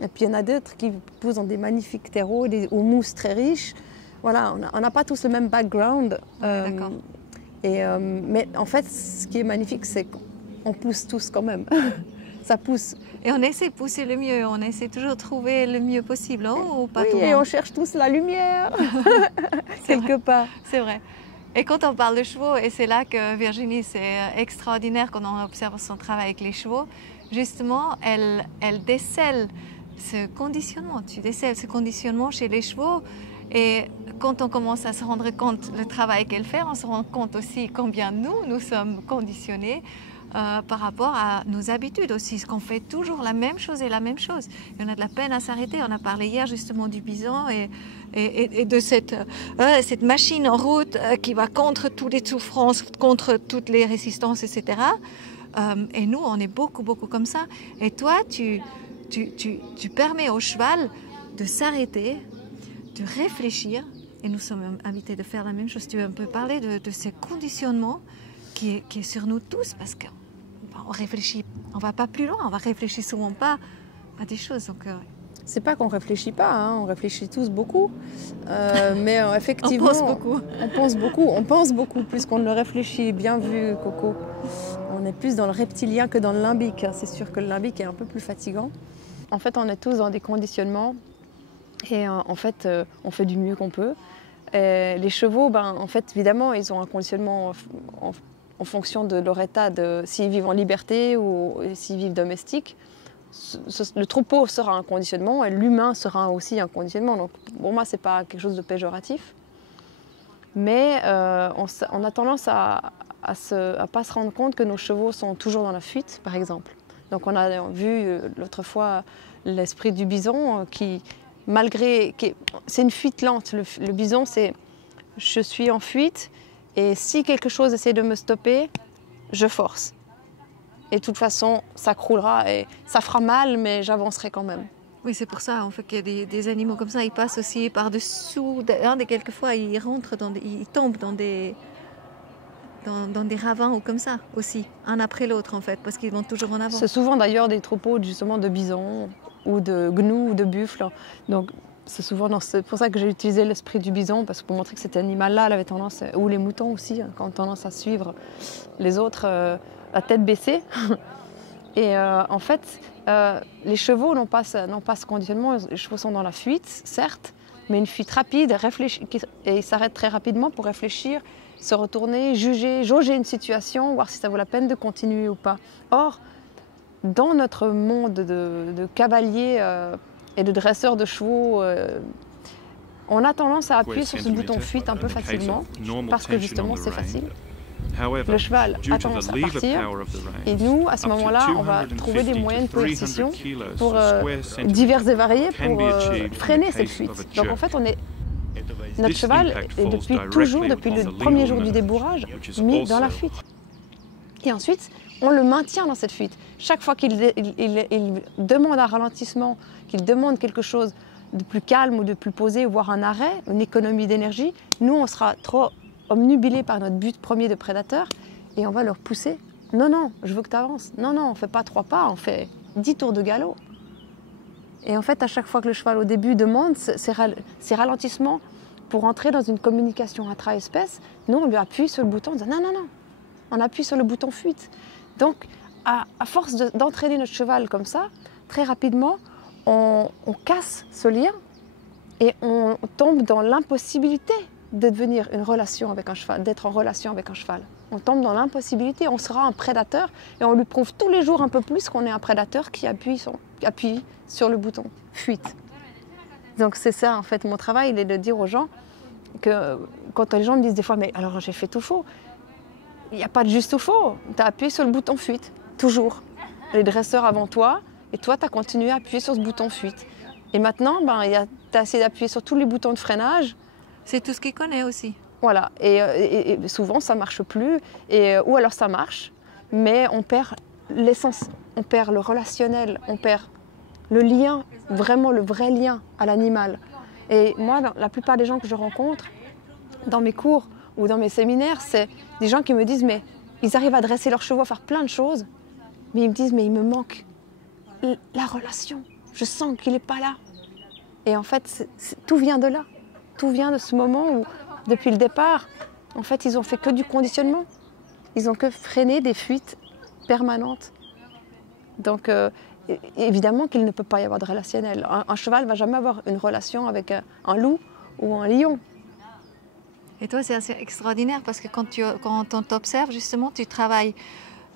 Et puis il y en a d'autres qui poussent dans des magnifiques terreaux, aux mousses très riches. Voilà, on n'a pas tous le même background. D'accord. Mais en fait, ce qui est magnifique, c'est qu'on pousse tous quand même. Ça pousse. Et on essaie de pousser le mieux, on essaie toujours de trouver le mieux possible, hein, ou pas Oui, tout le et monde. on cherche tous la lumière, C'est quelque part. C'est vrai. Et quand on parle de chevaux, et c'est là que Virginie, c'est extraordinaire quand on observe son travail avec les chevaux, justement, elle décèle ce conditionnement. Tu décèles ce conditionnement chez les chevaux. Et quand on commence à se rendre compte du travail qu'elle fait, on se rend compte aussi combien nous sommes conditionnés par rapport à nos habitudes aussi, qu'on fait toujours la même chose et la même chose. Et on a de la peine à s'arrêter. On a parlé hier justement du bison et de cette machine en route qui va contre toutes les souffrances, contre toutes les résistances, etc. Et nous, on est beaucoup comme ça. Et toi, tu permets au cheval de s'arrêter, de réfléchir. Et nous sommes invités de faire la même chose. Tu veux un peu parler de ce conditionnement qui est sur nous tous, parce qu'on réfléchit, on va pas plus loin, on va réfléchir souvent pas à des choses. Donc, C'est pas qu'on réfléchit pas, hein, on réfléchit tous beaucoup, mais effectivement, on pense beaucoup plus qu'on ne le réfléchit. Bien vu, Coco. On est plus dans le reptilien que dans le limbique. C'est sûr que le limbique est un peu plus fatigant. En fait, on est tous dans des conditionnements et en fait, on fait du mieux qu'on peut. Et les chevaux, en fait, évidemment, ils ont un conditionnement en fonction de leur état, s'ils vivent en liberté ou s'ils vivent domestiques. Le troupeau sera un conditionnement et l'humain sera aussi un conditionnement. Donc, pour moi, ce n'est pas quelque chose de péjoratif. Mais on a tendance à ne pas se rendre compte que nos chevaux sont toujours dans la fuite, par exemple. Donc, on a vu l'autre fois l'esprit du bison qui, c'est une fuite lente. Le bison, c'est je suis en fuite et si quelque chose essaie de me stopper, je force. Et de toute façon, ça croulera et ça fera mal, mais j'avancerai quand même. Oui, c'est pour ça en fait qu'il y a des animaux comme ça, ils passent aussi par-dessous, quelquefois ils rentrent, ils tombent dans des ravins ou comme ça aussi, un après l'autre en fait, parce qu'ils vont toujours en avant. C'est souvent d'ailleurs des troupeaux justement de bisons ou de gnous ou de buffles. Donc c'est pour ça que j'ai utilisé l'esprit du bison, parce que pour montrer que cet animal-là avait tendance, ou les moutons aussi, ont tendance à suivre les autres à tête baissée. Et en fait, les chevaux n'ont pas ce conditionnement. Les chevaux sont dans la fuite, certes, mais une fuite rapide, et ils s'arrêtent très rapidement pour réfléchir, se retourner, jauger une situation, voir si ça vaut la peine de continuer ou pas. Or, dans notre monde de cavaliers et de dresseurs de chevaux, on a tendance à appuyer sur ce bouton fuite un peu facilement, parce que justement c'est facile. Le cheval a tendance à partir, et nous, à ce moment-là, on va trouver des moyens de coercition pour divers et variés pour freiner cette fuite. Donc en fait, notre cheval est depuis le premier jour du débourrage, mis dans la fuite. Et ensuite, on le maintient dans cette fuite. Chaque fois qu'il demande un ralentissement, qu'il demande quelque chose de plus calme ou de plus posé, voire un arrêt, une économie d'énergie, nous, on sera trop obnubilés par notre but premier de prédateur et on va leur pousser. Non, non, je veux que tu avances. Non, non, on ne fait pas 3 pas, on fait 10 tours de galop. Et en fait, à chaque fois que le cheval au début demande ces ralentissements pour entrer dans une communication intra-espèce, nous, on lui appuie sur le bouton, on dit non, non, non. On appuie sur le bouton fuite. Donc, à force d'entraîner notre cheval comme ça, très rapidement, on casse ce lien et on tombe dans l'impossibilité de devenir une relation avec un cheval, d'être en relation avec un cheval. On tombe dans l'impossibilité, on sera un prédateur et on lui prouve tous les jours un peu plus qu'on est un prédateur qui appuie sur le bouton fuite. Donc c'est ça en fait mon travail, il est de dire aux gens que quand les gens me disent des fois mais alors j'ai fait tout faux, il n'y a pas de juste ou faux, tu as appuyé sur le bouton fuite, toujours. Les dresseurs avant toi et toi tu as continué à appuyer sur ce bouton fuite. Et maintenant tu as essayé d'appuyer sur tous les boutons de freinage. C'est tout ce qu'il connaît aussi. Voilà, et souvent ça ne marche plus, ou alors ça marche, mais on perd l'essence, on perd le relationnel, on perd le lien, vraiment le vrai lien à l'animal. Et moi, la plupart des gens que je rencontre dans mes cours ou dans mes séminaires, c'est des gens qui me disent, mais ils arrivent à dresser leurs chevaux, à faire plein de choses, mais ils me disent, mais il me manque la relation, je sens qu'il n'est pas là. Et en fait, tout vient de là. Tout vient de ce moment où, depuis le départ, en fait, ils ont fait que du conditionnement. Ils ont que freiné des fuites permanentes. Donc, évidemment qu'il ne peut pas y avoir de relationnel. Un cheval ne va jamais avoir une relation avec un loup ou un lion. Et toi, c'est assez extraordinaire parce que quand on t'observe, justement, tu travailles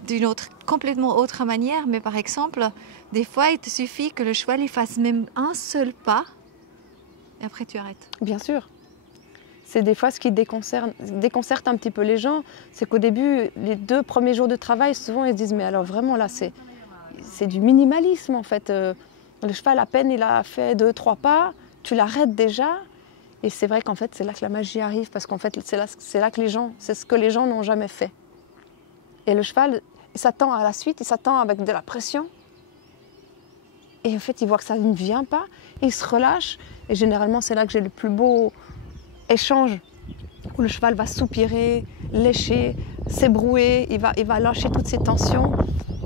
d'une complètement autre manière. Mais par exemple, des fois, il te suffit que le cheval il fasse même un seul pas. Et après, tu arrêtes. Bien sûr. C'est des fois ce qui déconcerte un petit peu les gens. C'est qu'au début, les 2 premiers jours de travail, souvent ils se disent « mais alors vraiment là, c'est du minimalisme en fait. Le cheval, à peine il a fait 2-3 pas, tu l'arrêtes déjà. » Et c'est vrai qu'en fait, c'est là que la magie arrive parce qu'en fait, c'est là que c'est ce que les gens n'ont jamais fait. Et le cheval, il s'attend à la suite, il s'attend avec de la pression. Et en fait, il voit que ça ne vient pas, il se relâche. Et généralement, c'est là que j'ai le plus beau échange, où le cheval va soupirer, lécher, s'ébrouer, il va lâcher toutes ses tensions.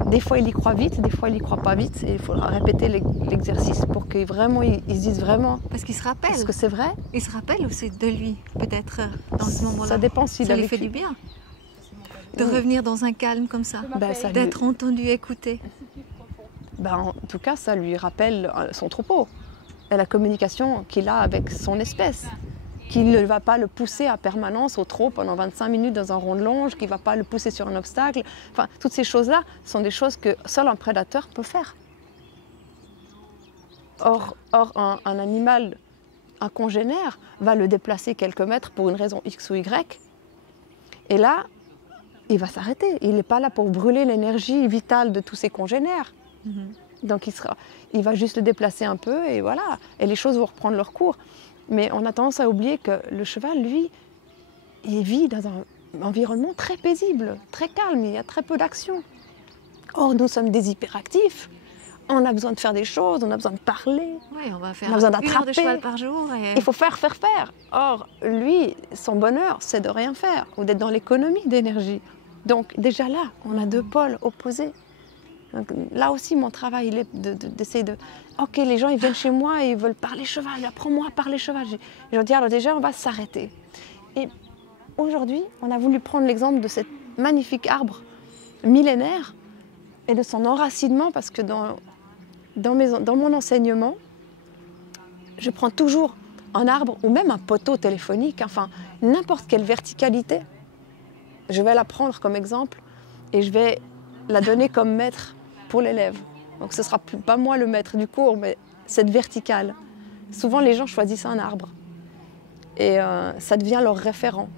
Des fois, il y croit vite, des fois, il y croit pas vite. Et il faudra répéter l'exercice pour qu'ils vraiment, ils se disent vraiment. Parce qu'il se rappelle. Est-ce que c'est vrai? Il se rappelle ou c'est de lui, peut-être, dans ce moment-là. Ça dépend s'il ça lui fait du bien. De revenir dans un calme comme ça, d'être entendu, écouté. En tout cas, ça lui rappelle son troupeau et la communication qu'il a avec son espèce. Qu'il ne va pas le pousser à permanence au trot pendant 25 minutes dans un rond de longe, qu'il ne va pas le pousser sur un obstacle. Enfin, toutes ces choses-là sont des choses que seul un prédateur peut faire. Or un animal, un congénère, va le déplacer quelques mètres pour une raison X ou Y. Et là, il va s'arrêter. Il n'est pas là pour brûler l'énergie vitale de tous ses congénères. Donc il va juste le déplacer un peu et voilà. Et les choses vont reprendre leur cours. Mais on a tendance à oublier que le cheval, lui, il vit dans un environnement très paisible, très calme, il y a très peu d'action. Or, nous sommes des hyperactifs. On a besoin de faire des choses, on a besoin de parler. Oui, on va faire On a besoin 1 heure de d'attraper. cheval par jour. Et... Il faut faire. Or, lui, son bonheur, c'est de rien faire ou d'être dans l'économie d'énergie. Donc déjà là, on a 2 pôles opposés. Donc, là aussi, mon travail, il est d'essayer de... Ok, les gens, ils viennent chez moi et ils veulent parler cheval. Apprends-moi à parler cheval. Je leur dis, alors déjà, on va s'arrêter. Et aujourd'hui, on a voulu prendre l'exemple de cet magnifique arbre millénaire et de son enracinement, parce que dans mon enseignement, je prends toujours un arbre ou même un poteau téléphonique, enfin n'importe quelle verticalité. Je vais la prendre comme exemple et je vais la donner comme maître pour l'élève. Donc ce ne sera pas moi le maître du cours, mais cette verticale. Souvent les gens choisissent un arbre et ça devient leur référent.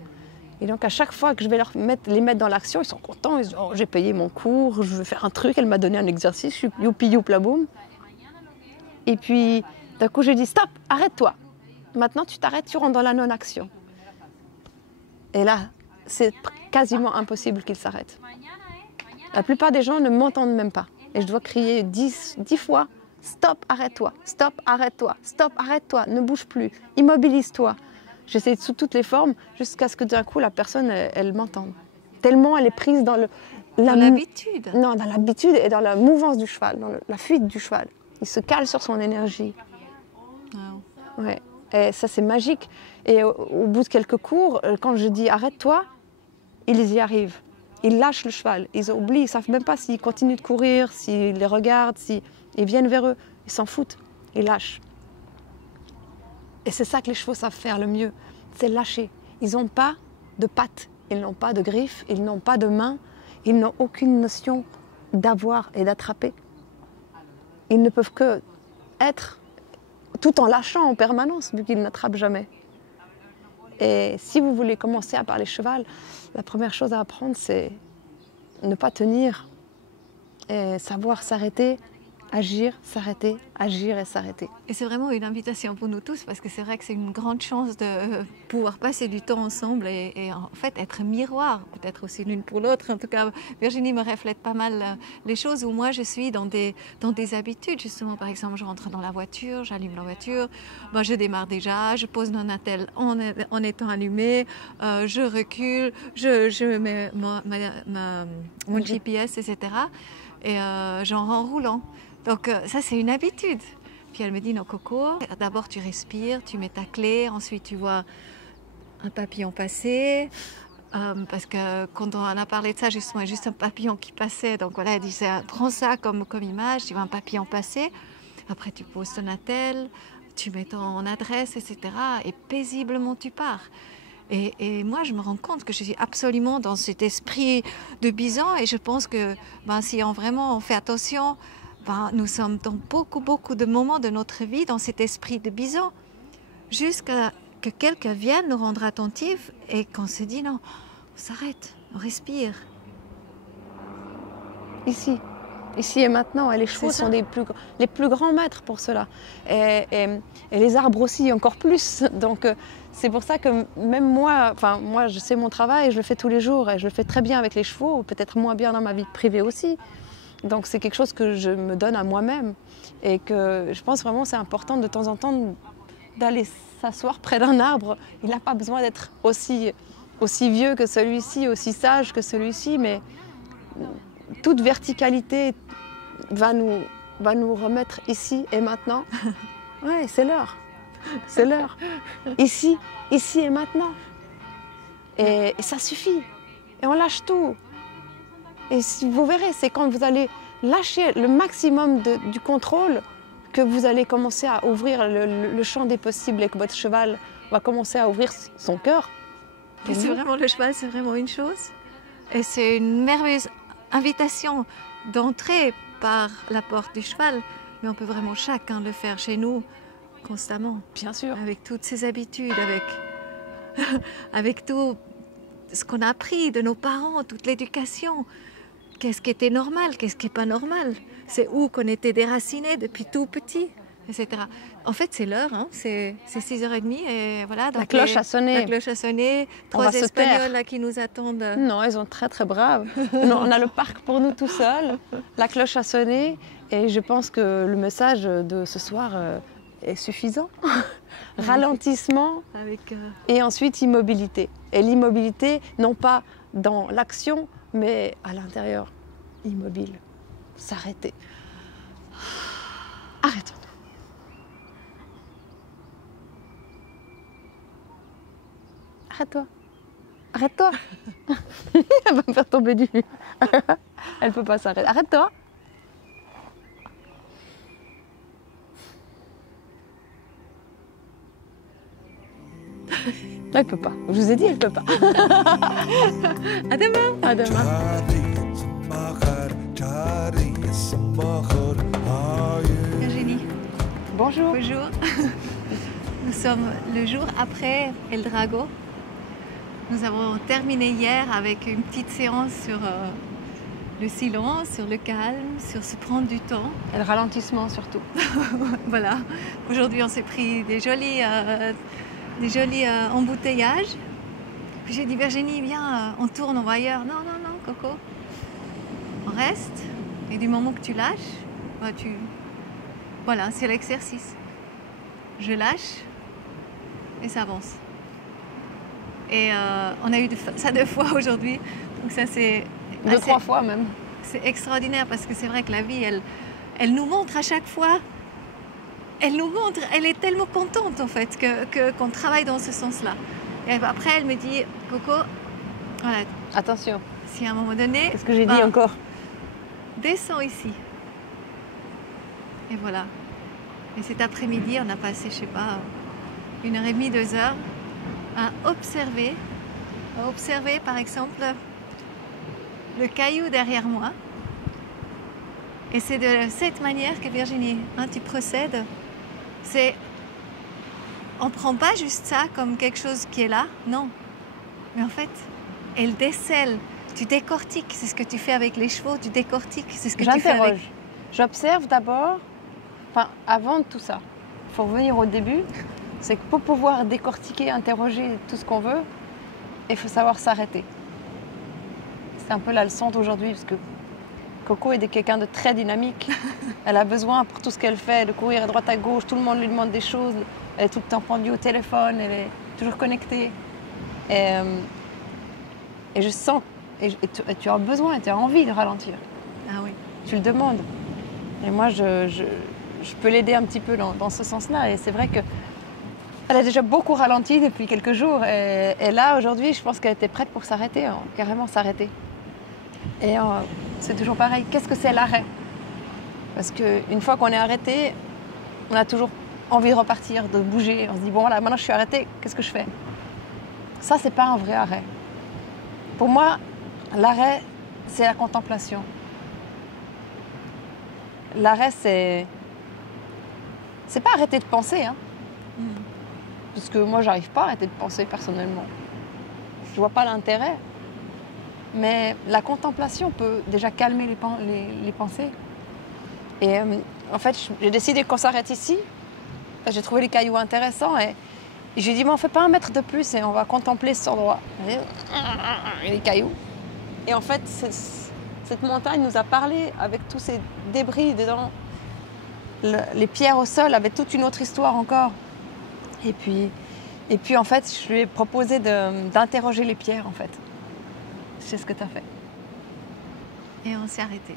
Et donc à chaque fois que je vais les mettre dans l'action, ils sont contents, ils se disent oh, j'ai payé mon cours, je veux faire un truc, elle m'a donné un exercice, youpi youpla boum. Et puis d'un coup je dis stop, arrête-toi. Maintenant tu t'arrêtes, tu rentres dans la non-action. Et là, c'est quasiment impossible qu'ils s'arrêtent. La plupart des gens ne m'entendent même pas. Et je dois crier 10 fois stop, arrête-toi, stop, arrête-toi, stop, arrête-toi, ne bouge plus, immobilise-toi. J'essaie sous toutes les formes jusqu'à ce que d'un coup la personne elle m'entende. Tellement elle est prise dans l'habitude. Non, dans l'habitude et dans la mouvance du cheval, dans la fuite du cheval. Il se cale sur son énergie. Wow. Ouais. Et ça c'est magique. Et au bout de quelques cours, quand je dis arrête-toi, ils y arrivent. Ils lâchent le cheval, ils oublient, ils ne savent même pas s'ils continuent de courir, s'ils les regardent, s'ils viennent vers eux. Ils s'en foutent, ils lâchent. Et c'est ça que les chevaux savent faire le mieux, c'est lâcher. Ils n'ont pas de pattes, ils n'ont pas de griffes, ils n'ont pas de mains, ils n'ont aucune notion d'avoir et d'attraper. Ils ne peuvent que être tout en lâchant en permanence, vu qu'ils n'attrapent jamais. Et si vous voulez commencer à parler cheval, la première chose à apprendre, c'est ne pas tenir et savoir s'arrêter, agir, s'arrêter, agir et s'arrêter. Et c'est vraiment une invitation pour nous tous, parce que c'est vrai que c'est une grande chance de pouvoir passer du temps ensemble et en fait être miroir, peut-être aussi l'une pour l'autre. En tout cas, Virginie me reflète pas mal les choses où moi je suis dans des habitudes. Justement, par exemple, je rentre dans la voiture, j'allume la voiture, ben, je démarre déjà, je pose mon attel en étant allumé, je recule, je mets mon GPS, etc. Et genre en roulant. Donc ça c'est une habitude. Puis elle me dit non Coco, d'abord tu respires, tu mets ta clé, ensuite tu vois un papillon passer. Parce que quand on a parlé de ça justement, il y a juste un papillon qui passait. Donc voilà, elle disait prends ça comme image, tu vois un papillon passer. Après tu poses ton attel, tu mets ton adresse, etc. Et paisiblement tu pars. Et moi, je me rends compte que je suis absolument dans cet esprit de bison et je pense que si on fait attention, nous sommes dans beaucoup de moments de notre vie dans cet esprit de bison jusqu'à que quelqu'un vienne nous rendre attentifs et qu'on se dit non, on s'arrête, on respire. Ici et maintenant, et les chevaux sont les plus grands maîtres pour cela. Et les arbres aussi, encore plus. Donc c'est pour ça que même moi, je sais mon travail, je le fais tous les jours et je le fais très bien avec les chevaux, peut-être moins bien dans ma vie privée aussi. Donc c'est quelque chose que je me donne à moi-même et que je pense vraiment c'est important de temps en temps d'aller s'asseoir près d'un arbre. Il n'a pas besoin d'être aussi vieux que celui-ci, aussi sage que celui-ci, mais toute verticalité va nous remettre ici et maintenant. Ouais, c'est l'heure. C'est l'heure. Ici et maintenant. Et ça suffit. Et on lâche tout. Et vous verrez, c'est quand vous allez lâcher le maximum du contrôle que vous allez commencer à ouvrir le champ des possibles et que votre cheval va commencer à ouvrir son cœur. Et c'est vraiment le cheval, c'est vraiment une chose. Et c'est une merveilleuse invitation d'entrer par la porte du cheval. Mais on peut vraiment chacun le faire chez nous constamment. Bien sûr. Avec toutes ses habitudes, avec tout ce qu'on a appris de nos parents, toute l'éducation. Qu'est-ce qui était normal, qu'est-ce qui n'est pas normal. C'est où qu'on était déraciné depuis tout petit, etc. En fait, c'est l'heure, hein, c'est 6h30 et voilà. Donc la cloche a sonné. La cloche a sonné. 3 Espagnols là, qui nous attendent. Non, ils sont très très braves. On a le parc pour nous tout seuls. La cloche a sonné Et je pense que le message de ce soir est suffisant. Ralentissement et ensuite immobilité. Et l'immobilité, non pas dans l'action, mais à l'intérieur, immobile. S'arrêter. Arrêtons. Arrête-toi. Arrête-toi. Elle va me faire tomber du... Elle peut pas s'arrêter. Arrête-toi. Là, elle peut pas. Je vous ai dit, elle peut pas. À demain. À demain. Virginie, Bonjour. bonjour. Nous sommes le jour après El Drago. Nous avons terminé hier avec une petite séance sur le silence, sur le calme, sur se prendre du temps. Et le ralentissement surtout. Voilà. Aujourd'hui, on s'est pris des jolis embouteillages. Puis j'ai dit, Virginie, viens, on tourne, on va ailleurs. Non, non, non, Coco. On reste. Et du moment que tu lâches, bah, voilà, c'est l'exercice. Je lâche et ça avance. Et on a eu ça 2 fois aujourd'hui. Donc ça, c'est... 2-3 fois même. C'est extraordinaire parce que c'est vrai que la vie, elle nous montre à chaque fois. Elle nous montre, elle est tellement contente en fait qu'on travaille dans ce sens-là. Et après, elle me dit, Coco, voilà, Attention. si à un moment donné... Qu'est-ce que j'ai dit encore? Descends ici. Et voilà. Et cet après-midi, on a passé, je sais pas, 1h30, 2 heures à observer par exemple le caillou derrière moi. Et c'est de cette manière que Virginie, tu procèdes. On ne prend pas juste ça comme quelque chose qui est là, non. Mais en fait, elle décèle, tu décortiques, c'est ce que tu fais avec les chevaux, tu décortiques, c'est ce que tu fais avec... J'observe d'abord, avant tout ça, il faut revenir au début, c'est que pour pouvoir décortiquer, interroger tout ce qu'on veut, il faut savoir s'arrêter. C'est un peu la leçon d'aujourd'hui, parce que Coco est quelqu'un de très dynamique. Elle a besoin, pour tout ce qu'elle fait, de courir à droite à gauche. Tout le monde lui demande des choses. Elle est tout le temps pendue au téléphone. Elle est toujours connectée. Et je sens... Et tu as besoin, tu as envie de ralentir. Ah oui. Tu le demandes. Et moi, je peux l'aider un petit peu dans ce sens-là. Et c'est vrai que elle a déjà beaucoup ralenti depuis quelques jours. Et là, aujourd'hui, je pense qu'elle était prête pour s'arrêter, carrément s'arrêter. Et c'est toujours pareil. Qu'est-ce que c'est l'arrêt? Parce qu'une fois qu'on est arrêté, on a toujours envie de repartir, de bouger. On se dit, bon voilà, maintenant je suis arrêtée, qu'est-ce que je fais? Ça, c'est pas un vrai arrêt. Pour moi, l'arrêt, c'est la contemplation. L'arrêt, c'est pas arrêter de penser, hein. Parce que moi, j'arrive pas à arrêter de penser personnellement. Je vois pas l'intérêt. Mais la contemplation peut déjà calmer les pensées. Et en fait, j'ai décidé qu'on s'arrête ici. J'ai trouvé les cailloux intéressants et j'ai dit, mais on fait pas 1 mètre de plus et on va contempler cet endroit. Et les cailloux. Et en fait, cette montagne nous a parlé avec tous ces débris dedans. Les pierres au sol avaient toute une autre histoire encore. Et puis en fait, je lui ai proposé d'interroger les pierres, en fait. C'est ce que tu as fait. Et on s'est arrêté.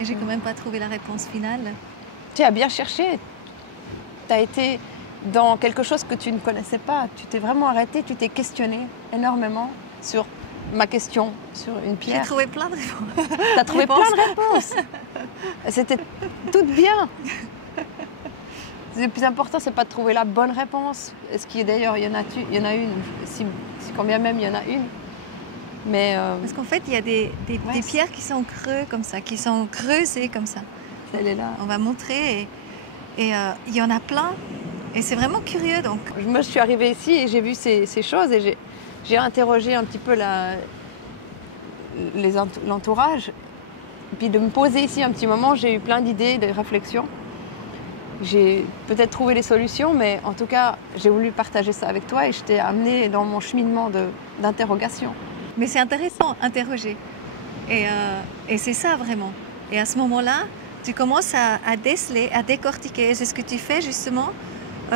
Et j'ai quand même pas trouvé la réponse finale. Tu as bien cherché. Tu as été dans quelque chose que tu ne connaissais pas. Tu t'es vraiment arrêté, tu t'es questionné énormément sur ma question, sur une pierre. J'ai trouvé plein de réponses. Tu as trouvé plein de réponses. C'était tout bien. Le plus important, c'est pas de trouver la bonne réponse. Est-ce qu'il y a d'ailleurs, il y en a une, si quand bien même il y en a une. Mais parce qu'en fait, il y a des pierres qui sont creuses comme ça, qui sont creusées comme ça. Elle est là. On va montrer et il y en a plein. Et c'est vraiment curieux donc. Moi, je suis arrivée ici et j'ai vu ces choses et j'ai interrogé un petit peu l'entourage. Puis de me poser ici un petit moment, j'ai eu plein d'idées, de réflexions. J'ai peut-être trouvé les solutions, mais en tout cas, j'ai voulu partager ça avec toi et je t'ai amené dans mon cheminement d'interrogation. Mais c'est intéressant, interroger. Et c'est ça vraiment. Et à ce moment-là, tu commences à déceler, à décortiquer. Et c'est ce que tu fais justement.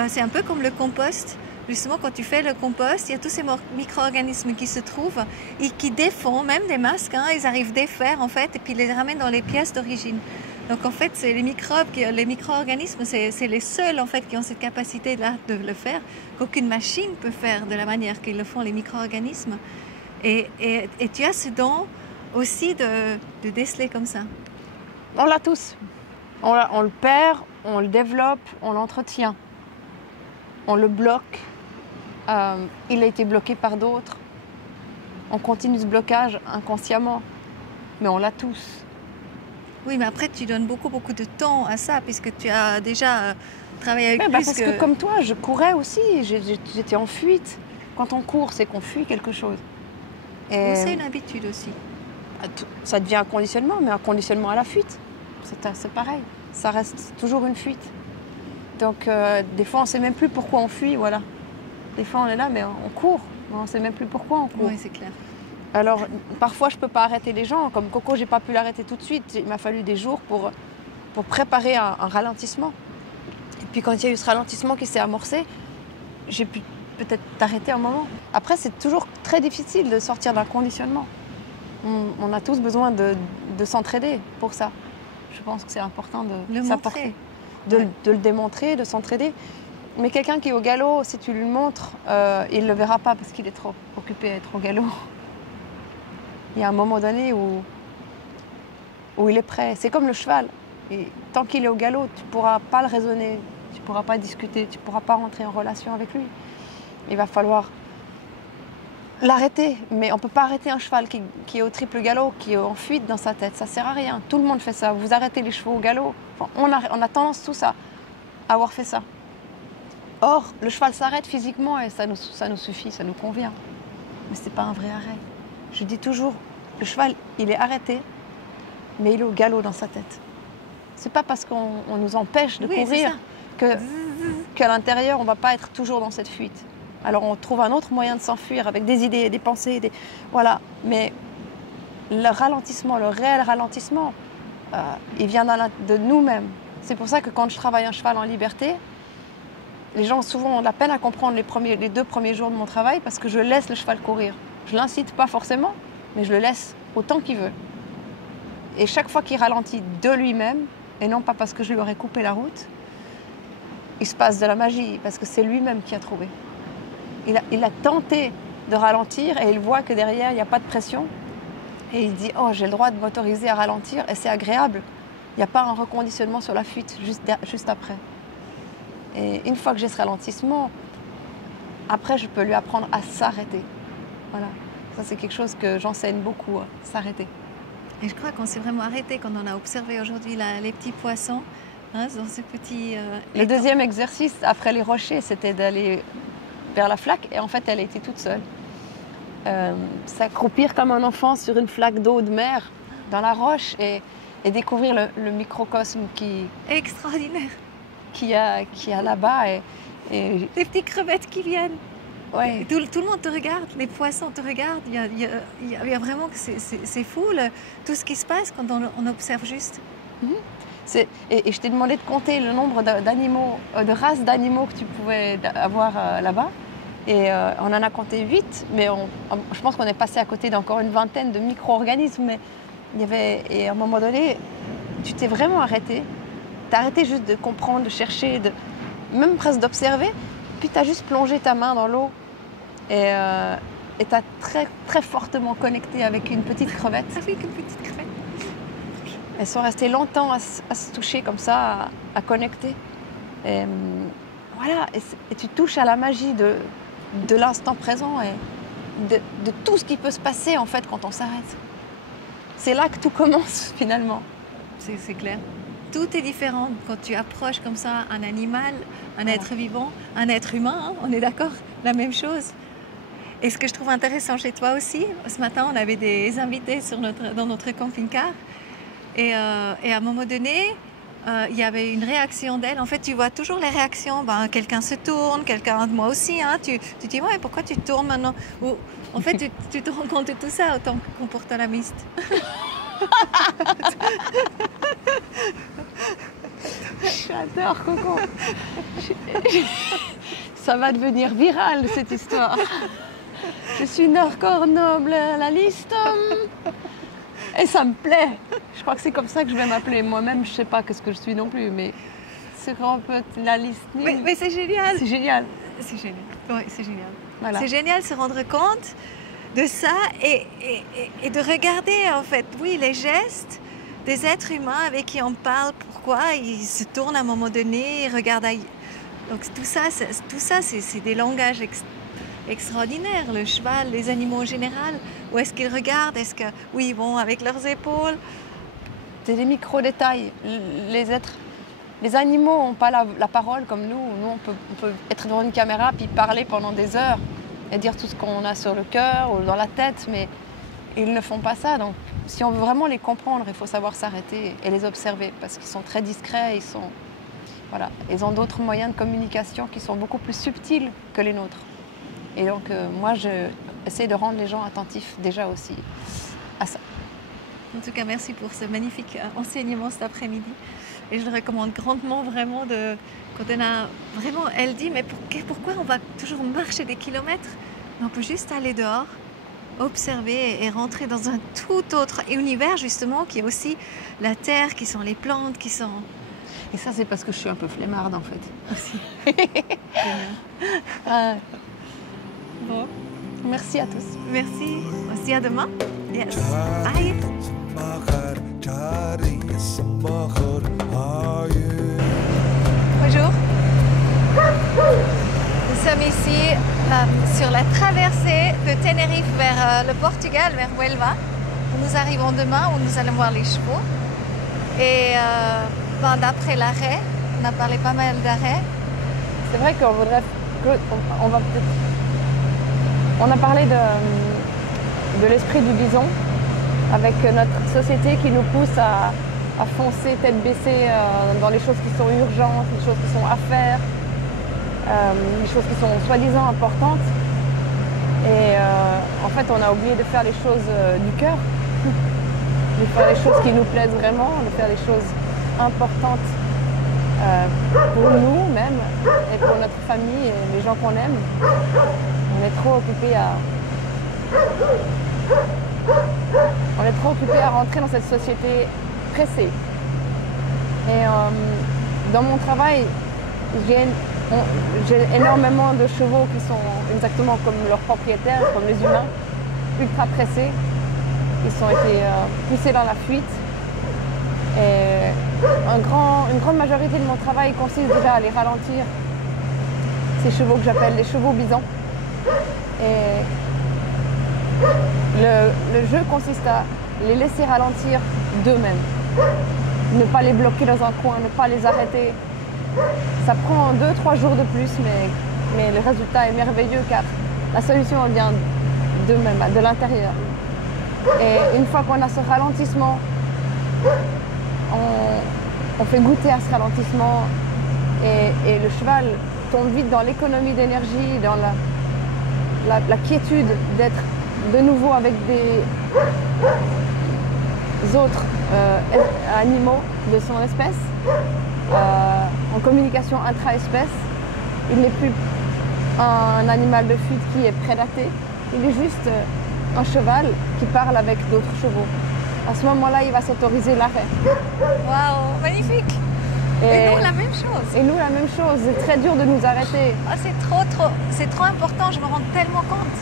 C'est un peu comme le compost. Justement, quand tu fais le compost, il y a tous ces micro-organismes qui se trouvent et qui défont, même des masques, hein, ils arrivent à défaire en fait, et puis ils les ramènent dans les pièces d'origine. Donc en fait, c'est les microbes, les micro-organismes, c'est les seuls en fait qui ont cette capacité-là de le faire, qu'aucune machine peut faire de la manière qu'ils le font les micro-organismes. Et tu as ce don aussi de déceler comme ça. On l'a tous. On le perd, on le développe, on l'entretient. On le bloque. Il a été bloqué par d'autres. On continue ce blocage inconsciemment. Mais on l'a tous. Oui, mais après, tu donnes beaucoup de temps à ça, puisque tu as déjà travaillé avec parce que comme toi, je courais aussi. J'étais en fuite. Quand on court, c'est qu'on fuit quelque chose. Et c'est une habitude aussi. Ça devient un conditionnement, mais un conditionnement à la fuite. C'est pareil. Ça reste toujours une fuite. Donc, des fois, on ne sait même plus pourquoi on fuit, voilà. Des fois, on est là, mais on court. On ne sait même plus pourquoi on court. Oui, c'est clair. Alors, parfois, je ne peux pas arrêter les gens. Comme Coco, je n'ai pas pu l'arrêter tout de suite. Il m'a fallu des jours pour préparer un ralentissement. Et puis, quand il y a eu ce ralentissement qui s'est amorcé, j'ai pu peut-être t'arrêter un moment. Après, c'est toujours très difficile de sortir d'un conditionnement. On a tous besoin de s'entraider pour ça. Je pense que c'est important de s'apporter. De le démontrer, de s'entraider. Mais quelqu'un qui est au galop, si tu lui montres, il ne le verra pas parce qu'il est trop occupé à être au galop. Il y a un moment donné où il est prêt. C'est comme le cheval. Et tant qu'il est au galop, tu ne pourras pas le raisonner, tu ne pourras pas discuter, tu ne pourras pas rentrer en relation avec lui. Il va falloir l'arrêter. Mais on ne peut pas arrêter un cheval qui est au triple galop, qui est en fuite dans sa tête. Ça ne sert à rien. Tout le monde fait ça. Vous arrêtez les chevaux au galop. Enfin, on a tendance tous à avoir fait ça. Or, le cheval s'arrête physiquement et ça nous suffit, ça nous convient. Mais ce n'est pas un vrai arrêt. Je dis toujours, le cheval, il est arrêté, mais il est au galop dans sa tête. Ce n'est pas parce qu'on nous empêche de courir qu'à l'intérieur, on ne va pas être toujours dans cette fuite. Alors, on trouve un autre moyen de s'enfuir avec des idées, des pensées, voilà. Mais le ralentissement, le réel ralentissement, il vient de nous-mêmes. C'est pour ça que quand je travaille un cheval en liberté, les gens souvent ont de la peine à comprendre les 2 premiers jours de mon travail parce que je laisse le cheval courir. Je ne l'incite pas forcément, mais je le laisse autant qu'il veut. Et chaque fois qu'il ralentit de lui-même, et non pas parce que je lui aurais coupé la route, il se passe de la magie parce que c'est lui-même qui a trouvé. Il a tenté de ralentir et il voit que derrière, il n'y a pas de pression. Et il dit « Oh, j'ai le droit de m'autoriser à ralentir et c'est agréable. Il n'y a pas un reconditionnement sur la fuite juste après. » Et une fois que j'ai ce ralentissement, après, je peux lui apprendre à s'arrêter. Voilà. Ça, c'est quelque chose que j'enseigne beaucoup, s'arrêter. Et je crois qu'on s'est vraiment arrêté quand on a observé aujourd'hui les petits poissons, hein, dans ce petit... Le deuxième exercice, après les rochers, c'était d'aller vers la flaque. Et en fait, elle était toute seule. S'accroupir comme un enfant sur une flaque d'eau de mer, dans la roche, et découvrir le microcosme extraordinaire qu'il y a là-bas. Et les petites crevettes qui viennent. Ouais. Tout le monde te regarde, les poissons te regardent. Il y a vraiment que c'est fou tout ce qui se passe quand on observe juste. Mm-hmm. Et je t'ai demandé de compter le nombre d'animaux, de races d'animaux que tu pouvais avoir là-bas. Et on en a compté 8, mais je pense qu'on est passé à côté d'encore une vingtaine de micro-organismes. Mais et à un moment donné, tu t'es vraiment arrêté. Tu as arrêté juste de comprendre, de chercher, même presque d'observer. Puis tu as juste plongé ta main dans l'eau et tu as très, très fortement connecté avec une petite crevette. Avec une petite crevette. Elles sont restées longtemps à se toucher comme ça, à connecter. Et, voilà, et tu touches à la magie de l'instant présent et de tout ce qui peut se passer en fait quand on s'arrête. C'est là que tout commence finalement. C'est clair. Tout est différent quand tu approches comme ça un animal, un être vivant, un être humain, hein, on est d'accord, la même chose. Et ce que je trouve intéressant chez toi aussi, ce matin on avait des invités dans notre camping-car et à un moment donné, il y avait une réaction d'elle. En fait, tu vois toujours les réactions. Quelqu'un se tourne, moi aussi. Hein, tu dis, ouais, pourquoi tu te tournes maintenant? Ou, en fait, tu te rends compte de tout ça autant que comportementaliste. J'adore, Coco. Ça va devenir viral, cette histoire. Je suis Nord Noble à la liste. Et ça me plaît. Je crois que c'est comme ça que je vais m'appeler. Moi-même, je ne sais pas ce que je suis non plus, mais c'est un peu la liste. Mais c'est génial. C'est génial. C'est génial. Oui, c'est génial. Voilà. C'est génial de se rendre compte de ça et de regarder, en fait, oui, les gestes des êtres humains avec qui on parle, pourquoi ils se tournent à un moment donné, ils regardent ailleurs. Donc tout ça, c'est des langages extraordinaires. Le cheval, les animaux en général, où est-ce qu'ils regardent? Est-ce que, oui, ils vont avec leurs épaules? C'est des micro-détails. Les animaux n'ont pas la parole comme nous. Nous, on peut être devant une caméra puis parler pendant des heures et dire tout ce qu'on a sur le cœur ou dans la tête, mais ils ne font pas ça. Donc, si on veut vraiment les comprendre, il faut savoir s'arrêter et les observer parce qu'ils sont très discrets. Ils ont d'autres moyens de communication qui sont beaucoup plus subtils que les nôtres. Et donc, moi, j'essaie de rendre les gens attentifs déjà aussi à ça. En tout cas, merci pour ce magnifique enseignement cet après-midi. Et je le recommande grandement, vraiment, quand on a vraiment... Elle dit, mais pourquoi on va toujours marcher des kilomètres? On peut juste aller dehors, observer et rentrer dans un tout autre univers, justement, qui est aussi la terre, qui sont les plantes, qui sont... Et ça, c'est parce que je suis un peu flemmarde, en fait. Aussi. Bon. Merci à tous. Merci. Aussi à demain. Yes. Bye. Bonjour. Nous sommes ici sur la traversée de Tenerife vers le Portugal, vers Huelva, où nous arrivons demain, où nous allons voir les chevaux. Et d'après l'arrêt, on a parlé pas mal d'arrêts. C'est vrai qu'on voudrait... On va peut-être... On a parlé de l'esprit du bison, avec notre société qui nous pousse à foncer tête baissée dans les choses qui sont urgentes, les choses qui sont à faire, les choses qui sont soi-disant importantes. Et en fait, on a oublié de faire les choses du cœur, de faire les choses qui nous plaisent vraiment, de faire les choses importantes pour nous même et pour notre famille et les gens qu'on aime. On est trop occupé à rentrer dans cette société pressée. Et dans mon travail, j'ai énormément de chevaux qui sont exactement comme leurs propriétaires, comme les humains, ultra pressés. Ils ont été poussés dans la fuite. Et une grande majorité de mon travail consiste déjà à les ralentir. Ces chevaux que j'appelle les chevaux bisons. Et le jeu consiste à les laisser ralentir d'eux-mêmes. Ne pas les bloquer dans un coin, ne pas les arrêter. Ça prend 2-3 jours de plus, mais le résultat est merveilleux car la solution vient d'eux-mêmes, de l'intérieur. Et une fois qu'on a ce ralentissement, on fait goûter à ce ralentissement et le cheval tombe vite dans l'économie d'énergie, dans la quiétude d'être de nouveau avec des autres animaux de son espèce, en communication intra-espèce. Il n'est plus un animal de fuite qui est prédaté, il est juste un cheval qui parle avec d'autres chevaux. À ce moment-là, il va s'autoriser l'arrêt. Waouh, magnifique! Et nous, la même chose. Et nous, la même chose. C'est très dur de nous arrêter. Oh, c'est trop important, je me rends tellement compte.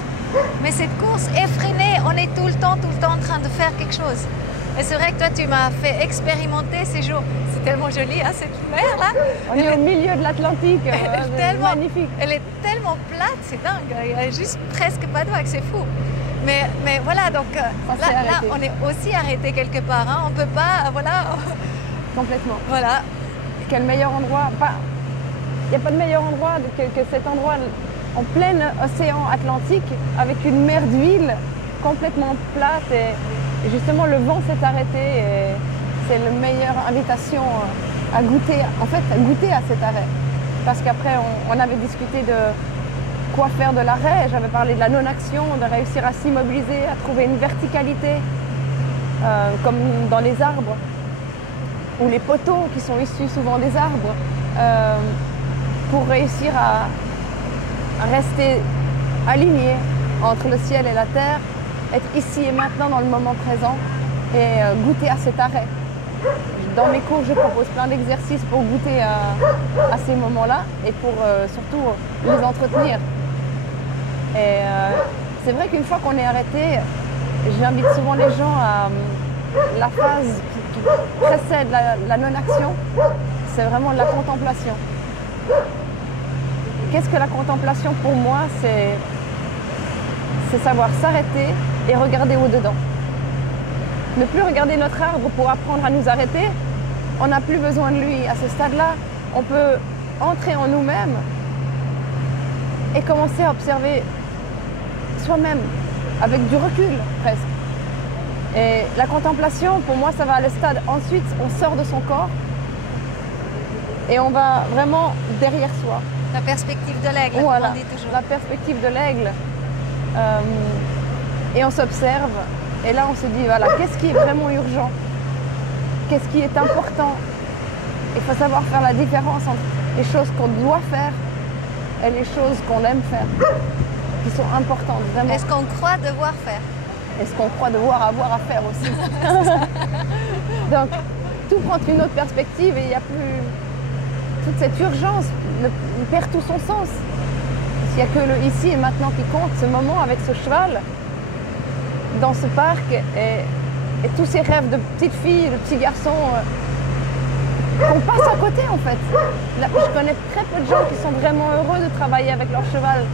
Mais cette course effrénée, on est tout le temps en train de faire quelque chose. Et c'est vrai que toi, tu m'as fait expérimenter ces jours. C'est tellement joli, hein, cette mer là. On est au milieu de l'Atlantique. C'est magnifique. Elle est tellement plate, c'est dingue. Il n'y a juste presque pas de vagues, c'est fou. Mais voilà, donc là, on est aussi arrêté quelque part. Hein. On ne peut pas, voilà. Complètement. Voilà. Quel meilleur endroit. Il n'y a pas de meilleur endroit que cet endroit en plein océan Atlantique, avec une mer d'huile complètement plate. Et justement, le vent s'est arrêté. Et c'est la meilleure invitation à goûter, à cet arrêt. Parce qu'après, on avait discuté de quoi faire de l'arrêt. J'avais parlé de la non-action, de réussir à s'immobiliser, à trouver une verticalité. comme dans les arbres, ou les poteaux qui sont issus souvent des arbres, pour réussir à rester aligné entre le ciel et la terre, être ici et maintenant dans le moment présent et goûter à cet arrêt. Dans mes cours, je propose plein d'exercices pour goûter à ces moments-là et pour surtout les entretenir. Et c'est vrai qu'une fois qu'on est arrêté, j'invite souvent les gens à la phase qui précède la non-action, c'est vraiment de la contemplation. Qu'est-ce que la contemplation pour moi? C'est savoir s'arrêter et regarder au-dedans. Ne plus regarder notre arbre pour apprendre à nous arrêter, on n'a plus besoin de lui. À ce stade-là, on peut entrer en nous-mêmes et commencer à observer soi-même, avec du recul presque. Et la contemplation, pour moi, ça va à le stade. Ensuite, on sort de son corps et on va vraiment derrière soi. La perspective de l'aigle, voilà, on dit toujours. La perspective de l'aigle. Et on s'observe. Et là, on se dit, voilà, qu'est-ce qui est vraiment urgent? Qu'est-ce qui est important? Il faut savoir faire la différence entre les choses qu'on doit faire et les choses qu'on aime faire, qui sont importantes, vraiment. Est-ce qu'on croit devoir faire? Est-ce qu'on croit devoir avoir à faire aussi? Donc, tout prend une autre perspective et il n'y a plus... Toute cette urgence perd tout son sens. Il n'y a que le ici et maintenant qui compte, ce moment avec ce cheval, dans ce parc, et tous ces rêves de petite fille, de petit garçon, qu'on passe à côté en fait. Là, je connais très peu de gens qui sont vraiment heureux de travailler avec leur cheval.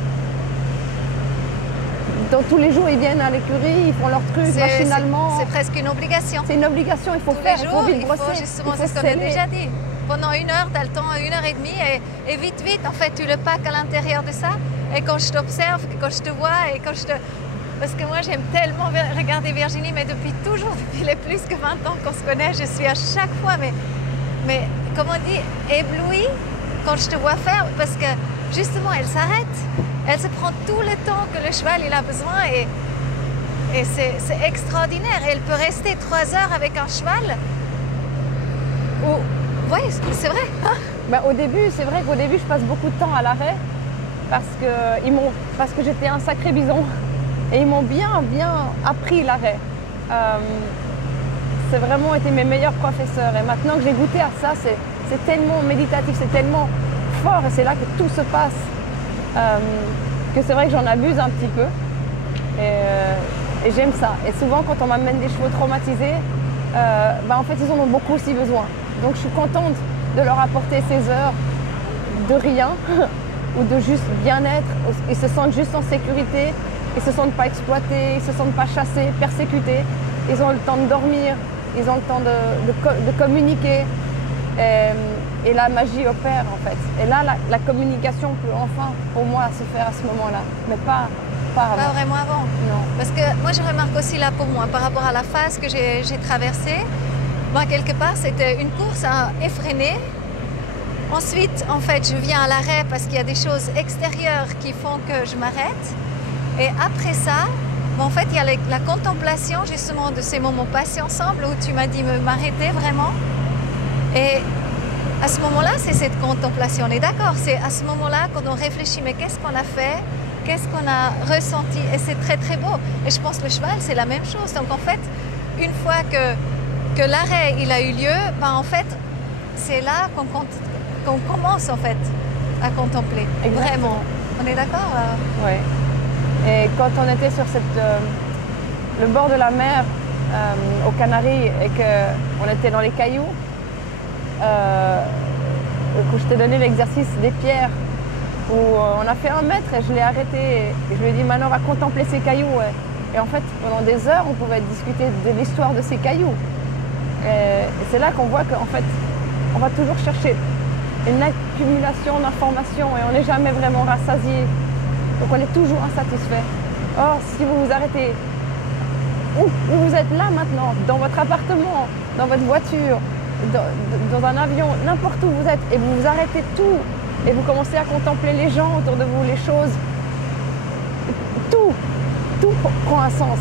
Donc, tous les jours, ils viennent à l'écurie, ils font leur truc machinalement. C'est presque une obligation. C'est une obligation, il faut tous faire, les il jours, faut vite brosser. Justement, c'est ce qu'on a déjà dit. Pendant 1 heure, tu as le temps, 1 heure et demie, et vite, en fait, tu le packs à l'intérieur de ça. Et quand je t'observe, quand je te vois, et quand je te... Parce que moi, j'aime tellement regarder Virginie, mais depuis toujours, depuis les plus que 20 ans qu'on se connaît, je suis à chaque fois, mais comme on dit, éblouie quand je te vois faire, parce que justement, elle s'arrête, elle se prend tout le temps que le cheval il a besoin, et c'est extraordinaire. Et elle peut rester 3 heures avec un cheval. Oui, c'est vrai. Ben, au début, c'est vrai qu'au début, je passe beaucoup de temps à l'arrêt parce que j'étais un sacré bison. Et ils m'ont bien appris l'arrêt. C'est vraiment été mes meilleurs professeurs. Et maintenant que j'ai goûté à ça, c'est tellement méditatif, c'est tellement fort. Et c'est là que tout se passe. Que c'est vrai que j'en abuse un petit peu. Et j'aime ça. Et souvent, quand on m'amène des chevaux traumatisés, en fait, ils en ont beaucoup aussi besoin. Donc, je suis contente de leur apporter ces heures de rien ou de juste bien-être. Ils se sentent juste en sécurité. Ils ne se sentent pas exploités, ils ne se sentent pas chassés, persécutés. Ils ont le temps de dormir, ils ont le temps de communiquer. Et la magie opère en fait. Et là, la communication peut enfin, pour moi, se faire à ce moment-là. Mais pas avant. Pas vraiment avant. Non. Parce que moi, je remarque aussi là pour moi, par rapport à la phase que j'ai traversée, moi, quelque part, c'était une course effrénée. Ensuite, en fait, je viens à l'arrêt parce qu'il y a des choses extérieures qui font que je m'arrête. Et après ça, en fait, il y a la contemplation justement de ces moments passés ensemble où tu m'as dit m'arrêter vraiment. Et à ce moment-là, c'est cette contemplation. On est d'accord, c'est à ce moment-là quand on réfléchit, mais qu'est-ce qu'on a fait? Qu'est-ce qu'on a ressenti? Et c'est très très beau. Et je pense que le cheval, c'est la même chose. Donc en fait, une fois que l'arrêt il a eu lieu, en fait, c'est là qu'on commence en fait à contempler. Exactement. Vraiment. On est d'accord? Oui. Et quand on était sur le bord de la mer aux Canaries et qu'on était dans les cailloux, où je t'ai donné l'exercice des pierres, où on a fait 1 mètre et je l'ai arrêté et je lui ai dit maintenant on va contempler ces cailloux. Et en fait pendant des heures on pouvait discuter de l'histoire de ces cailloux. Et c'est là qu'on voit qu'en fait on va toujours chercher une accumulation d'informations et on n'est jamais vraiment rassasié. Donc on est toujours insatisfait. Or, si vous vous arrêtez, où vous êtes là maintenant, dans votre appartement, dans votre voiture, dans un avion, n'importe où vous êtes, et vous vous arrêtez tout, et vous commencez à contempler les gens autour de vous, les choses, tout prend un sens.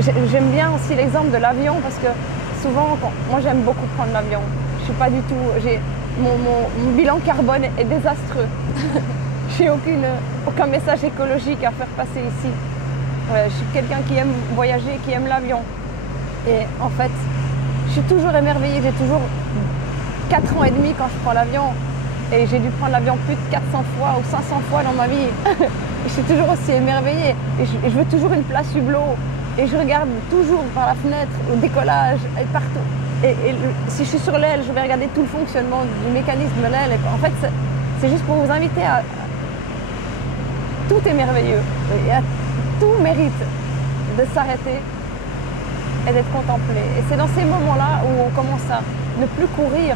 j'aime bien aussi l'exemple de l'avion parce que souvent, moi j'aime beaucoup prendre l'avion. Je suis pas du tout, mon bilan carbone est désastreux. J'ai aucun message écologique à faire passer ici. Ouais, je suis quelqu'un qui aime voyager, qui aime l'avion. Et en fait, je suis toujours émerveillée. J'ai toujours 4 ans et demi quand je prends l'avion. Et j'ai dû prendre l'avion plus de 400 fois ou 500 fois dans ma vie. Je suis toujours aussi émerveillée. Et je veux toujours une place hublot. Et je regarde toujours par la fenêtre, au décollage, et partout. Si je suis sur l'aile, je vais regarder tout le fonctionnement du mécanisme de l'aile. En fait, c'est juste pour vous inviter à... Tout est merveilleux. Tout mérite de s'arrêter et d'être contemplé. Et c'est dans ces moments-là où on commence à ne plus courir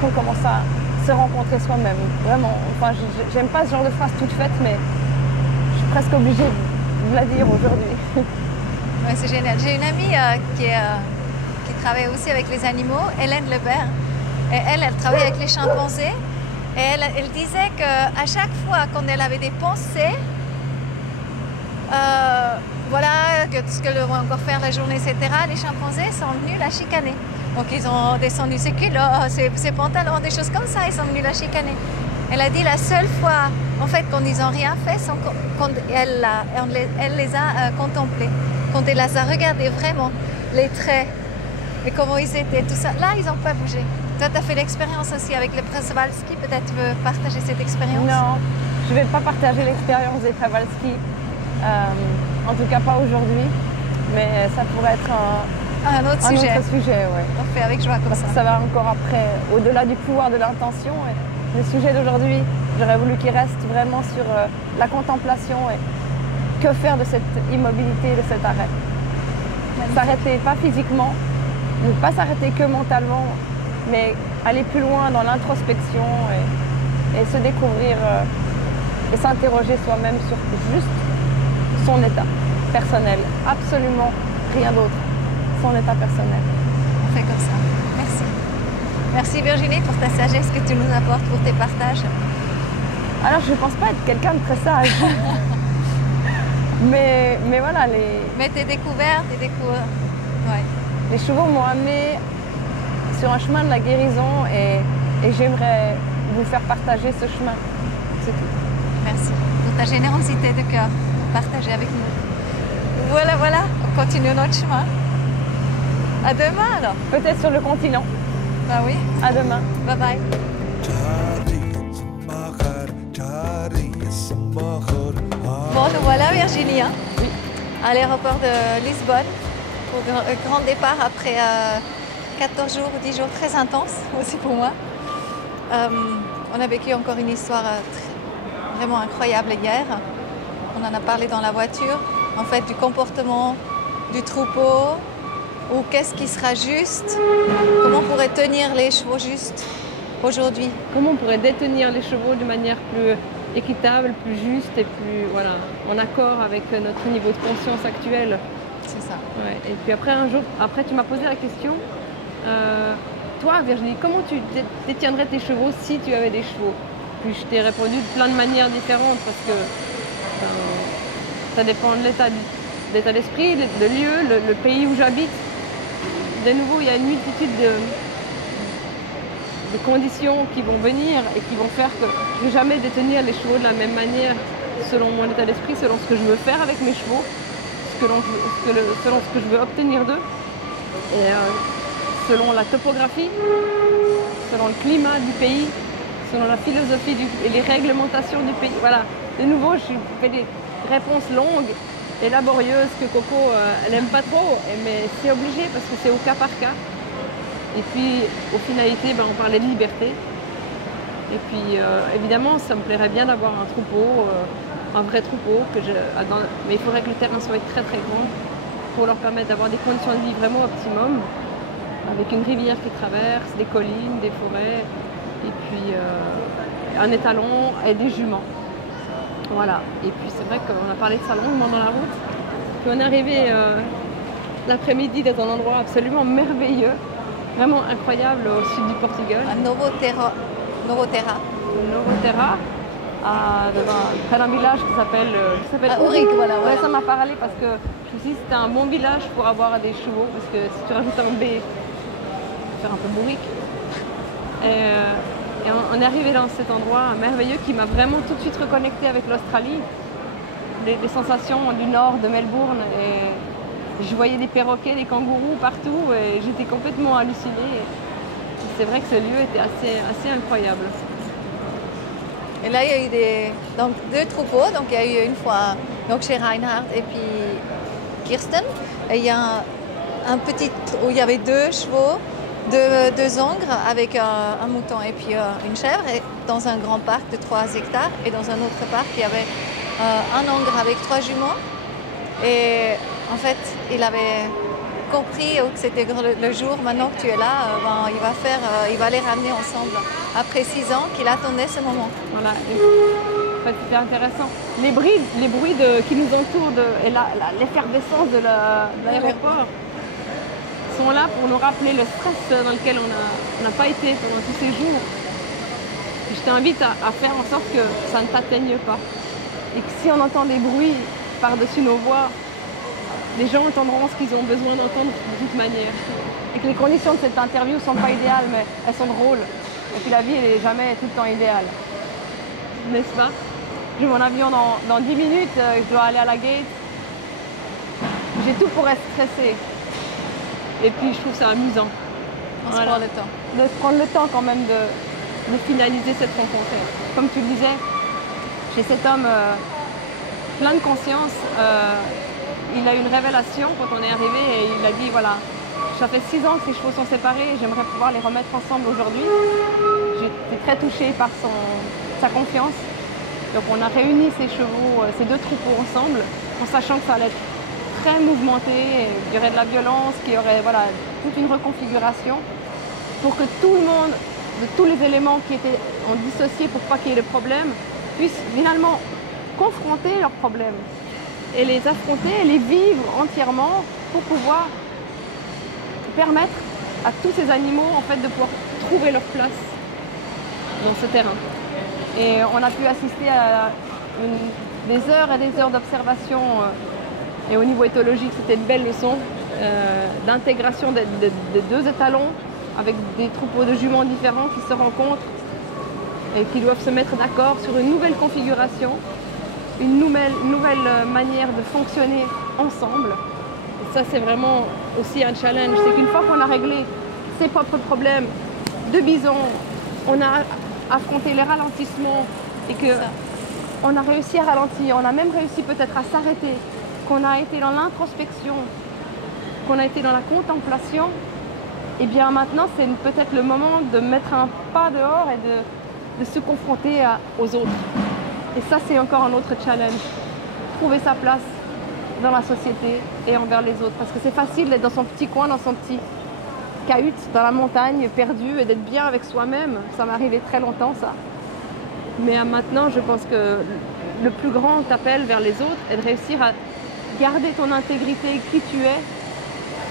qu'on commence à se rencontrer soi-même. Vraiment. Enfin, j'aime pas ce genre de phrase toute faite, mais je suis presque obligée de la dire aujourd'hui. Ouais, c'est génial. J'ai une amie qui travaille aussi avec les animaux, Hélène Lebert. Et elle travaille avec les chimpanzés. Et elle disait qu'à chaque fois qu'on avait des pensées, voilà, ce que vont encore faire la journée, etc., les chimpanzés sont venus la chicaner. Donc ils ont descendu ses culottes, ses pantalons, des choses comme ça, ils sont venus la chicaner. Elle a dit la seule fois, en fait, quand ils n'ont rien fait, quand elle les a contemplés, quand elle les a regardés vraiment, les traits, et comment ils étaient, tout ça. Là, ils n'ont pas bougé. Toi, tu as fait l'expérience aussi avec le Przewalski, peut-être tu veux partager cette expérience? Non, je ne vais pas partager l'expérience des Przewalski, en tout cas pas aujourd'hui, mais ça pourrait être un autre sujet. Ouais. On fait avec joie comme ça. Ça va encore après, au-delà du pouvoir de l'intention. Le sujet d'aujourd'hui, j'aurais voulu qu'il reste vraiment sur la contemplation et que faire de cette immobilité, de cet arrêt. S'arrêter, pas physiquement, ne pas s'arrêter que mentalement, mais aller plus loin dans l'introspection et se découvrir et s'interroger soi-même sur juste son état personnel, absolument rien d'autre, son état personnel. On fait comme ça. Merci. Merci Virginie pour ta sagesse que tu nous apportes, pour tes partages. Alors je ne pense pas être quelqu'un de très sage, mais voilà, Mais tes découvertes, ouais. Les chevaux m'ont amené sur un chemin de la guérison et j'aimerais vous faire partager ce chemin. C'est tout. Merci pour ta générosité de cœur, pour partager avec nous. Voilà, on continue notre chemin. À demain alors. Peut-être sur le continent. Ah oui. À demain. Bye bye. Bon, nous voilà Virginie, hein, oui, à l'aéroport de Lisbonne pour le grand départ après 14 jours ou 10 jours très intenses aussi pour moi. On a vécu encore une histoire vraiment incroyable hier. On en a parlé dans la voiture, en fait du comportement du troupeau, ou qu'est-ce qui sera juste, comment on pourrait tenir les chevaux justes aujourd'hui. Comment on pourrait détenir les chevaux de manière plus équitable, plus juste et plus en accord avec notre niveau de conscience actuel. C'est ça. Ouais. Et puis après tu m'as posé la question, toi Virginie, comment tu détiendrais tes chevaux si tu avais des chevaux? Puis je t'ai répondu de plein de manières différentes parce que ça dépend de l'état d'esprit, le lieu, le pays où j'habite. De nouveau, il y a une multitude de conditions qui vont venir et qui vont faire que je ne vais jamais détenir les chevaux de la même manière selon mon état d'esprit, selon ce que je veux faire avec mes chevaux, selon ce que je veux obtenir d'eux, et selon la topographie, selon le climat du pays, selon la philosophie et les réglementations du pays. Voilà, de nouveau, je fais des réponses longues et laborieuses que Coco elle n'aime pas trop, mais c'est obligé parce que c'est au cas par cas. Et puis, aux finalités, on parlait de liberté. Et puis, évidemment, ça me plairait bien d'avoir un troupeau, un vrai troupeau, mais il faudrait que le terrain soit très très grand pour leur permettre d'avoir des conditions de vie vraiment optimum, avec une rivière qui traverse, des collines, des forêts, et puis un étalon et des juments. Voilà. Et puis, c'est vrai qu'on a parlé de ça longuement dans la route. Puis, on est arrivé l'après-midi dans un endroit absolument merveilleux, vraiment incroyable au sud du Portugal. À Novo Terra, près d'un village qui s'appelle Ourique, voilà. Ouais, ça m'a parlé parce que me suis dit que c'était un bon village pour avoir des chevaux, parce que si tu rajoutes un B, tu vas faire un peu bourrique. Et on est arrivé dans cet endroit merveilleux qui m'a vraiment tout de suite reconnecté avec l'Australie. Les sensations du nord de Melbourne. Et je voyais des perroquets, des kangourous partout et j'étais complètement hallucinée. C'est vrai que ce lieu était assez incroyable. Et là, il y a eu donc, 2 troupeaux. Donc, il y a eu une fois donc, chez Reinhard et puis Kirsten. Et il y a un petit où il y avait 2 chevaux, 2 ongres avec un mouton et puis une chèvre. Et dans un grand parc de 3 hectares. Et dans un autre parc, il y avait un ongre avec 3 jumeaux. Et en fait, il avait compris que c'était le jour, maintenant que tu es là, il va les ramener ensemble. Après 6 ans qu'il attendait ce moment. Voilà. En fait, c'était intéressant. Les bruits qui nous entourent et l'effervescence de l'aéroport sont là pour nous rappeler le stress dans lequel on n'a pas été pendant tous ces jours. Et je t'invite à faire en sorte que ça ne t'atteigne pas. Et que si on entend des bruits par-dessus nos voix, les gens entendront ce qu'ils ont besoin d'entendre de toute manière. Et que les conditions de cette interview ne sont pas idéales, mais elles sont drôles. Et puis la vie, elle n'est jamais tout le temps idéale. N'est-ce pas? J'ai mon avion dans 10 minutes, je dois aller à la gate. J'ai tout pour être stressée. Et puis je trouve ça amusant. On se prend le temps. De prendre le temps quand même de finaliser cette rencontre. Comme tu le disais, j'ai cet homme plein de conscience. Il a eu une révélation quand on est arrivé et il a dit voilà, ça fait 6 ans que ces chevaux sont séparés et j'aimerais pouvoir les remettre ensemble aujourd'hui. J'étais très touchée par sa confiance. Donc on a réuni ces chevaux, ces 2 troupeaux ensemble, en sachant que ça allait être très mouvementé, il y aurait de la violence, qu'il y aurait toute une reconfiguration pour que tout le monde, de tous les éléments qui étaient en dissocié pour pas qu'il y ait de problème, puissent finalement confronter leurs problèmes et les affronter et les vivre entièrement pour pouvoir permettre à tous ces animaux en fait, de pouvoir trouver leur place dans ce terrain. Et on a pu assister à des heures et des heures d'observation et au niveau éthologique c'était une belle leçon d'intégration des 2 étalons avec des troupeaux de juments différents qui se rencontrent et qui doivent se mettre d'accord sur une nouvelle configuration, une nouvelle manière de fonctionner ensemble. Et ça, c'est vraiment aussi un challenge. C'est qu'une fois qu'on a réglé ses propres problèmes de bison, on a affronté les ralentissements et qu'on a réussi à ralentir, on a même réussi peut-être à s'arrêter, qu'on a été dans l'introspection, qu'on a été dans la contemplation, et bien maintenant, c'est peut-être le moment de mettre un pas dehors et de se confronter aux autres. Et ça, c'est encore un autre challenge. Trouver sa place dans la société et envers les autres. Parce que c'est facile d'être dans son petit coin, dans son petit cahute, dans la montagne, perdu et d'être bien avec soi-même. Ça m'est arrivé très longtemps, ça. Mais maintenant, je pense que le plus grand appel vers les autres est de réussir à garder ton intégrité, qui tu es,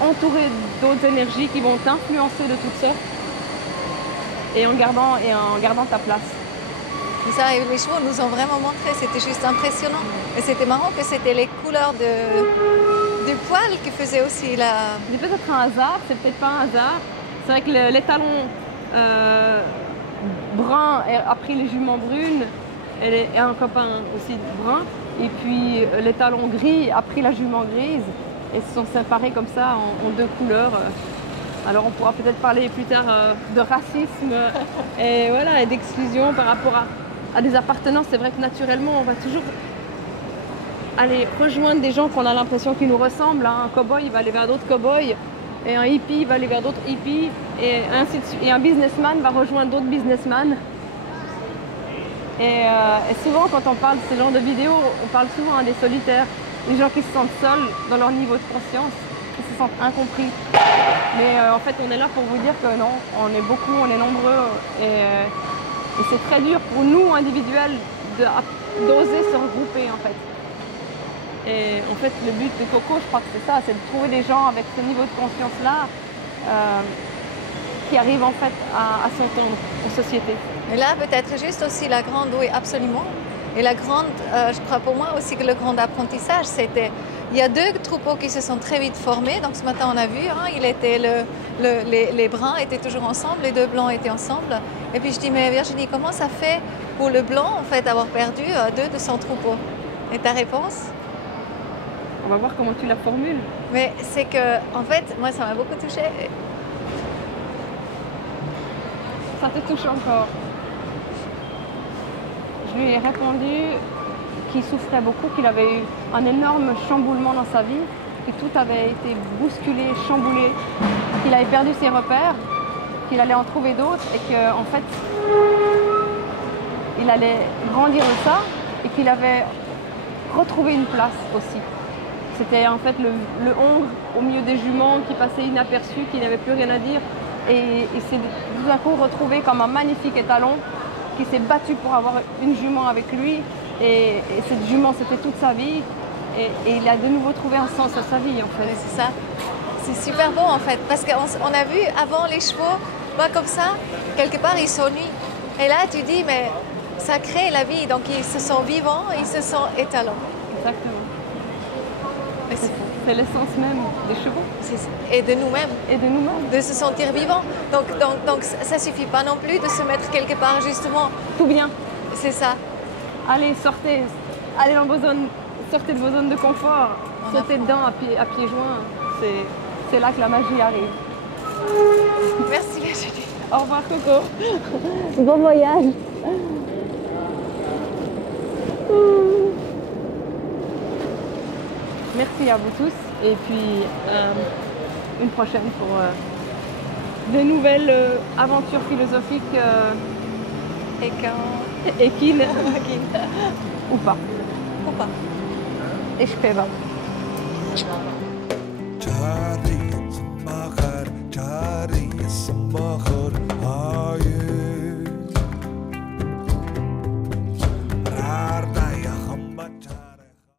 entouré d'autres énergies qui vont t'influencer de toutes sortes et en gardant ta place. Et ça, les chevaux nous ont vraiment montré, c'était juste impressionnant. Et c'était marrant que c'était les couleurs du poil qui faisaient aussi la... C'est peut-être un hasard, c'est peut-être pas un hasard. C'est vrai que l'étalon brun a pris les juments brunes et un copain aussi brun. Et puis l'étalon gris a pris la jument grise et se sont séparés comme ça en 2 couleurs. Alors on pourra peut-être parler plus tard de racisme et voilà, et d'exclusion par rapport à des appartenances. C'est vrai que naturellement, on va toujours aller rejoindre des gens qu'on a l'impression qu'ils nous ressemblent. Un cow-boy, il va aller vers d'autres cow-boys, et un hippie va aller vers d'autres hippies, et ainsi de suite. Et un businessman va rejoindre d'autres businessmen. Et souvent, quand on parle de ce genre de vidéos, on parle souvent des solitaires, des gens qui se sentent seuls dans leur niveau de conscience, qui se sentent incompris. Mais en fait, on est là pour vous dire que non, on est beaucoup, on est nombreux, et c'est très dur pour nous, individuels, d'oser se regrouper, en fait. Et en fait, le but de Coco, je crois que c'est ça, c'est de trouver des gens avec ce niveau de conscience-là qui arrivent en fait à s'entendre en société. Et là, peut-être juste aussi la grande, oui, absolument. Et la grande, je crois pour moi aussi que le grand apprentissage, c'était Il y a deux troupeaux qui se sont très vite formés. Donc ce matin, on a vu, hein, les bruns étaient toujours ensemble, les deux blancs étaient ensemble. Et puis je dis, mais Virginie, comment ça fait pour le blanc, en fait, avoir perdu deux de son troupeau? Et ta réponse? On va voir comment tu la formules. Mais c'est que, en fait, moi, ça m'a beaucoup touchée. Ça te touche encore. Je lui ai répondu qu'il souffrait beaucoup, qu'il avait eu un énorme chamboulement dans sa vie, que tout avait été bousculé, chamboulé, qu'il avait perdu ses repères, qu'il allait en trouver d'autres et qu'en fait, il allait grandir de ça et qu'il avait retrouvé une place aussi. C'était en fait le hongre au milieu des juments qui passait inaperçu, qui n'avait plus rien à dire. Et il s'est tout d'un coup retrouvé comme un magnifique étalon qui s'est battu pour avoir une jument avec lui. Et cette jument, c'était toute sa vie. Et il a de nouveau trouvé un sens à sa vie, en fait. Oui, c'est ça. C'est super beau, en fait. Parce qu'on a vu avant les chevaux, comme ça, quelque part, ils s'ennuient. Et là, tu dis, mais ça crée la vie. Donc, ils se sentent vivants, ils se sentent étalons. Exactement. C'est l'essence même des chevaux. Et de nous-mêmes. Et de nous-mêmes. De se sentir vivants. Donc ça ne suffit pas non plus de se mettre quelque part, justement. Tout bien. C'est ça. Allez, sortez. Allez dans vos zones. Sortez de vos zones de confort. Sautez dedans à pieds joints. C'est là que la magie arrive. Merci Virginie. Au revoir Coco. Bon voyage. Merci à vous tous et puis une prochaine pour de nouvelles aventures philosophiques équines ou pas. Ou pas. Ich speva.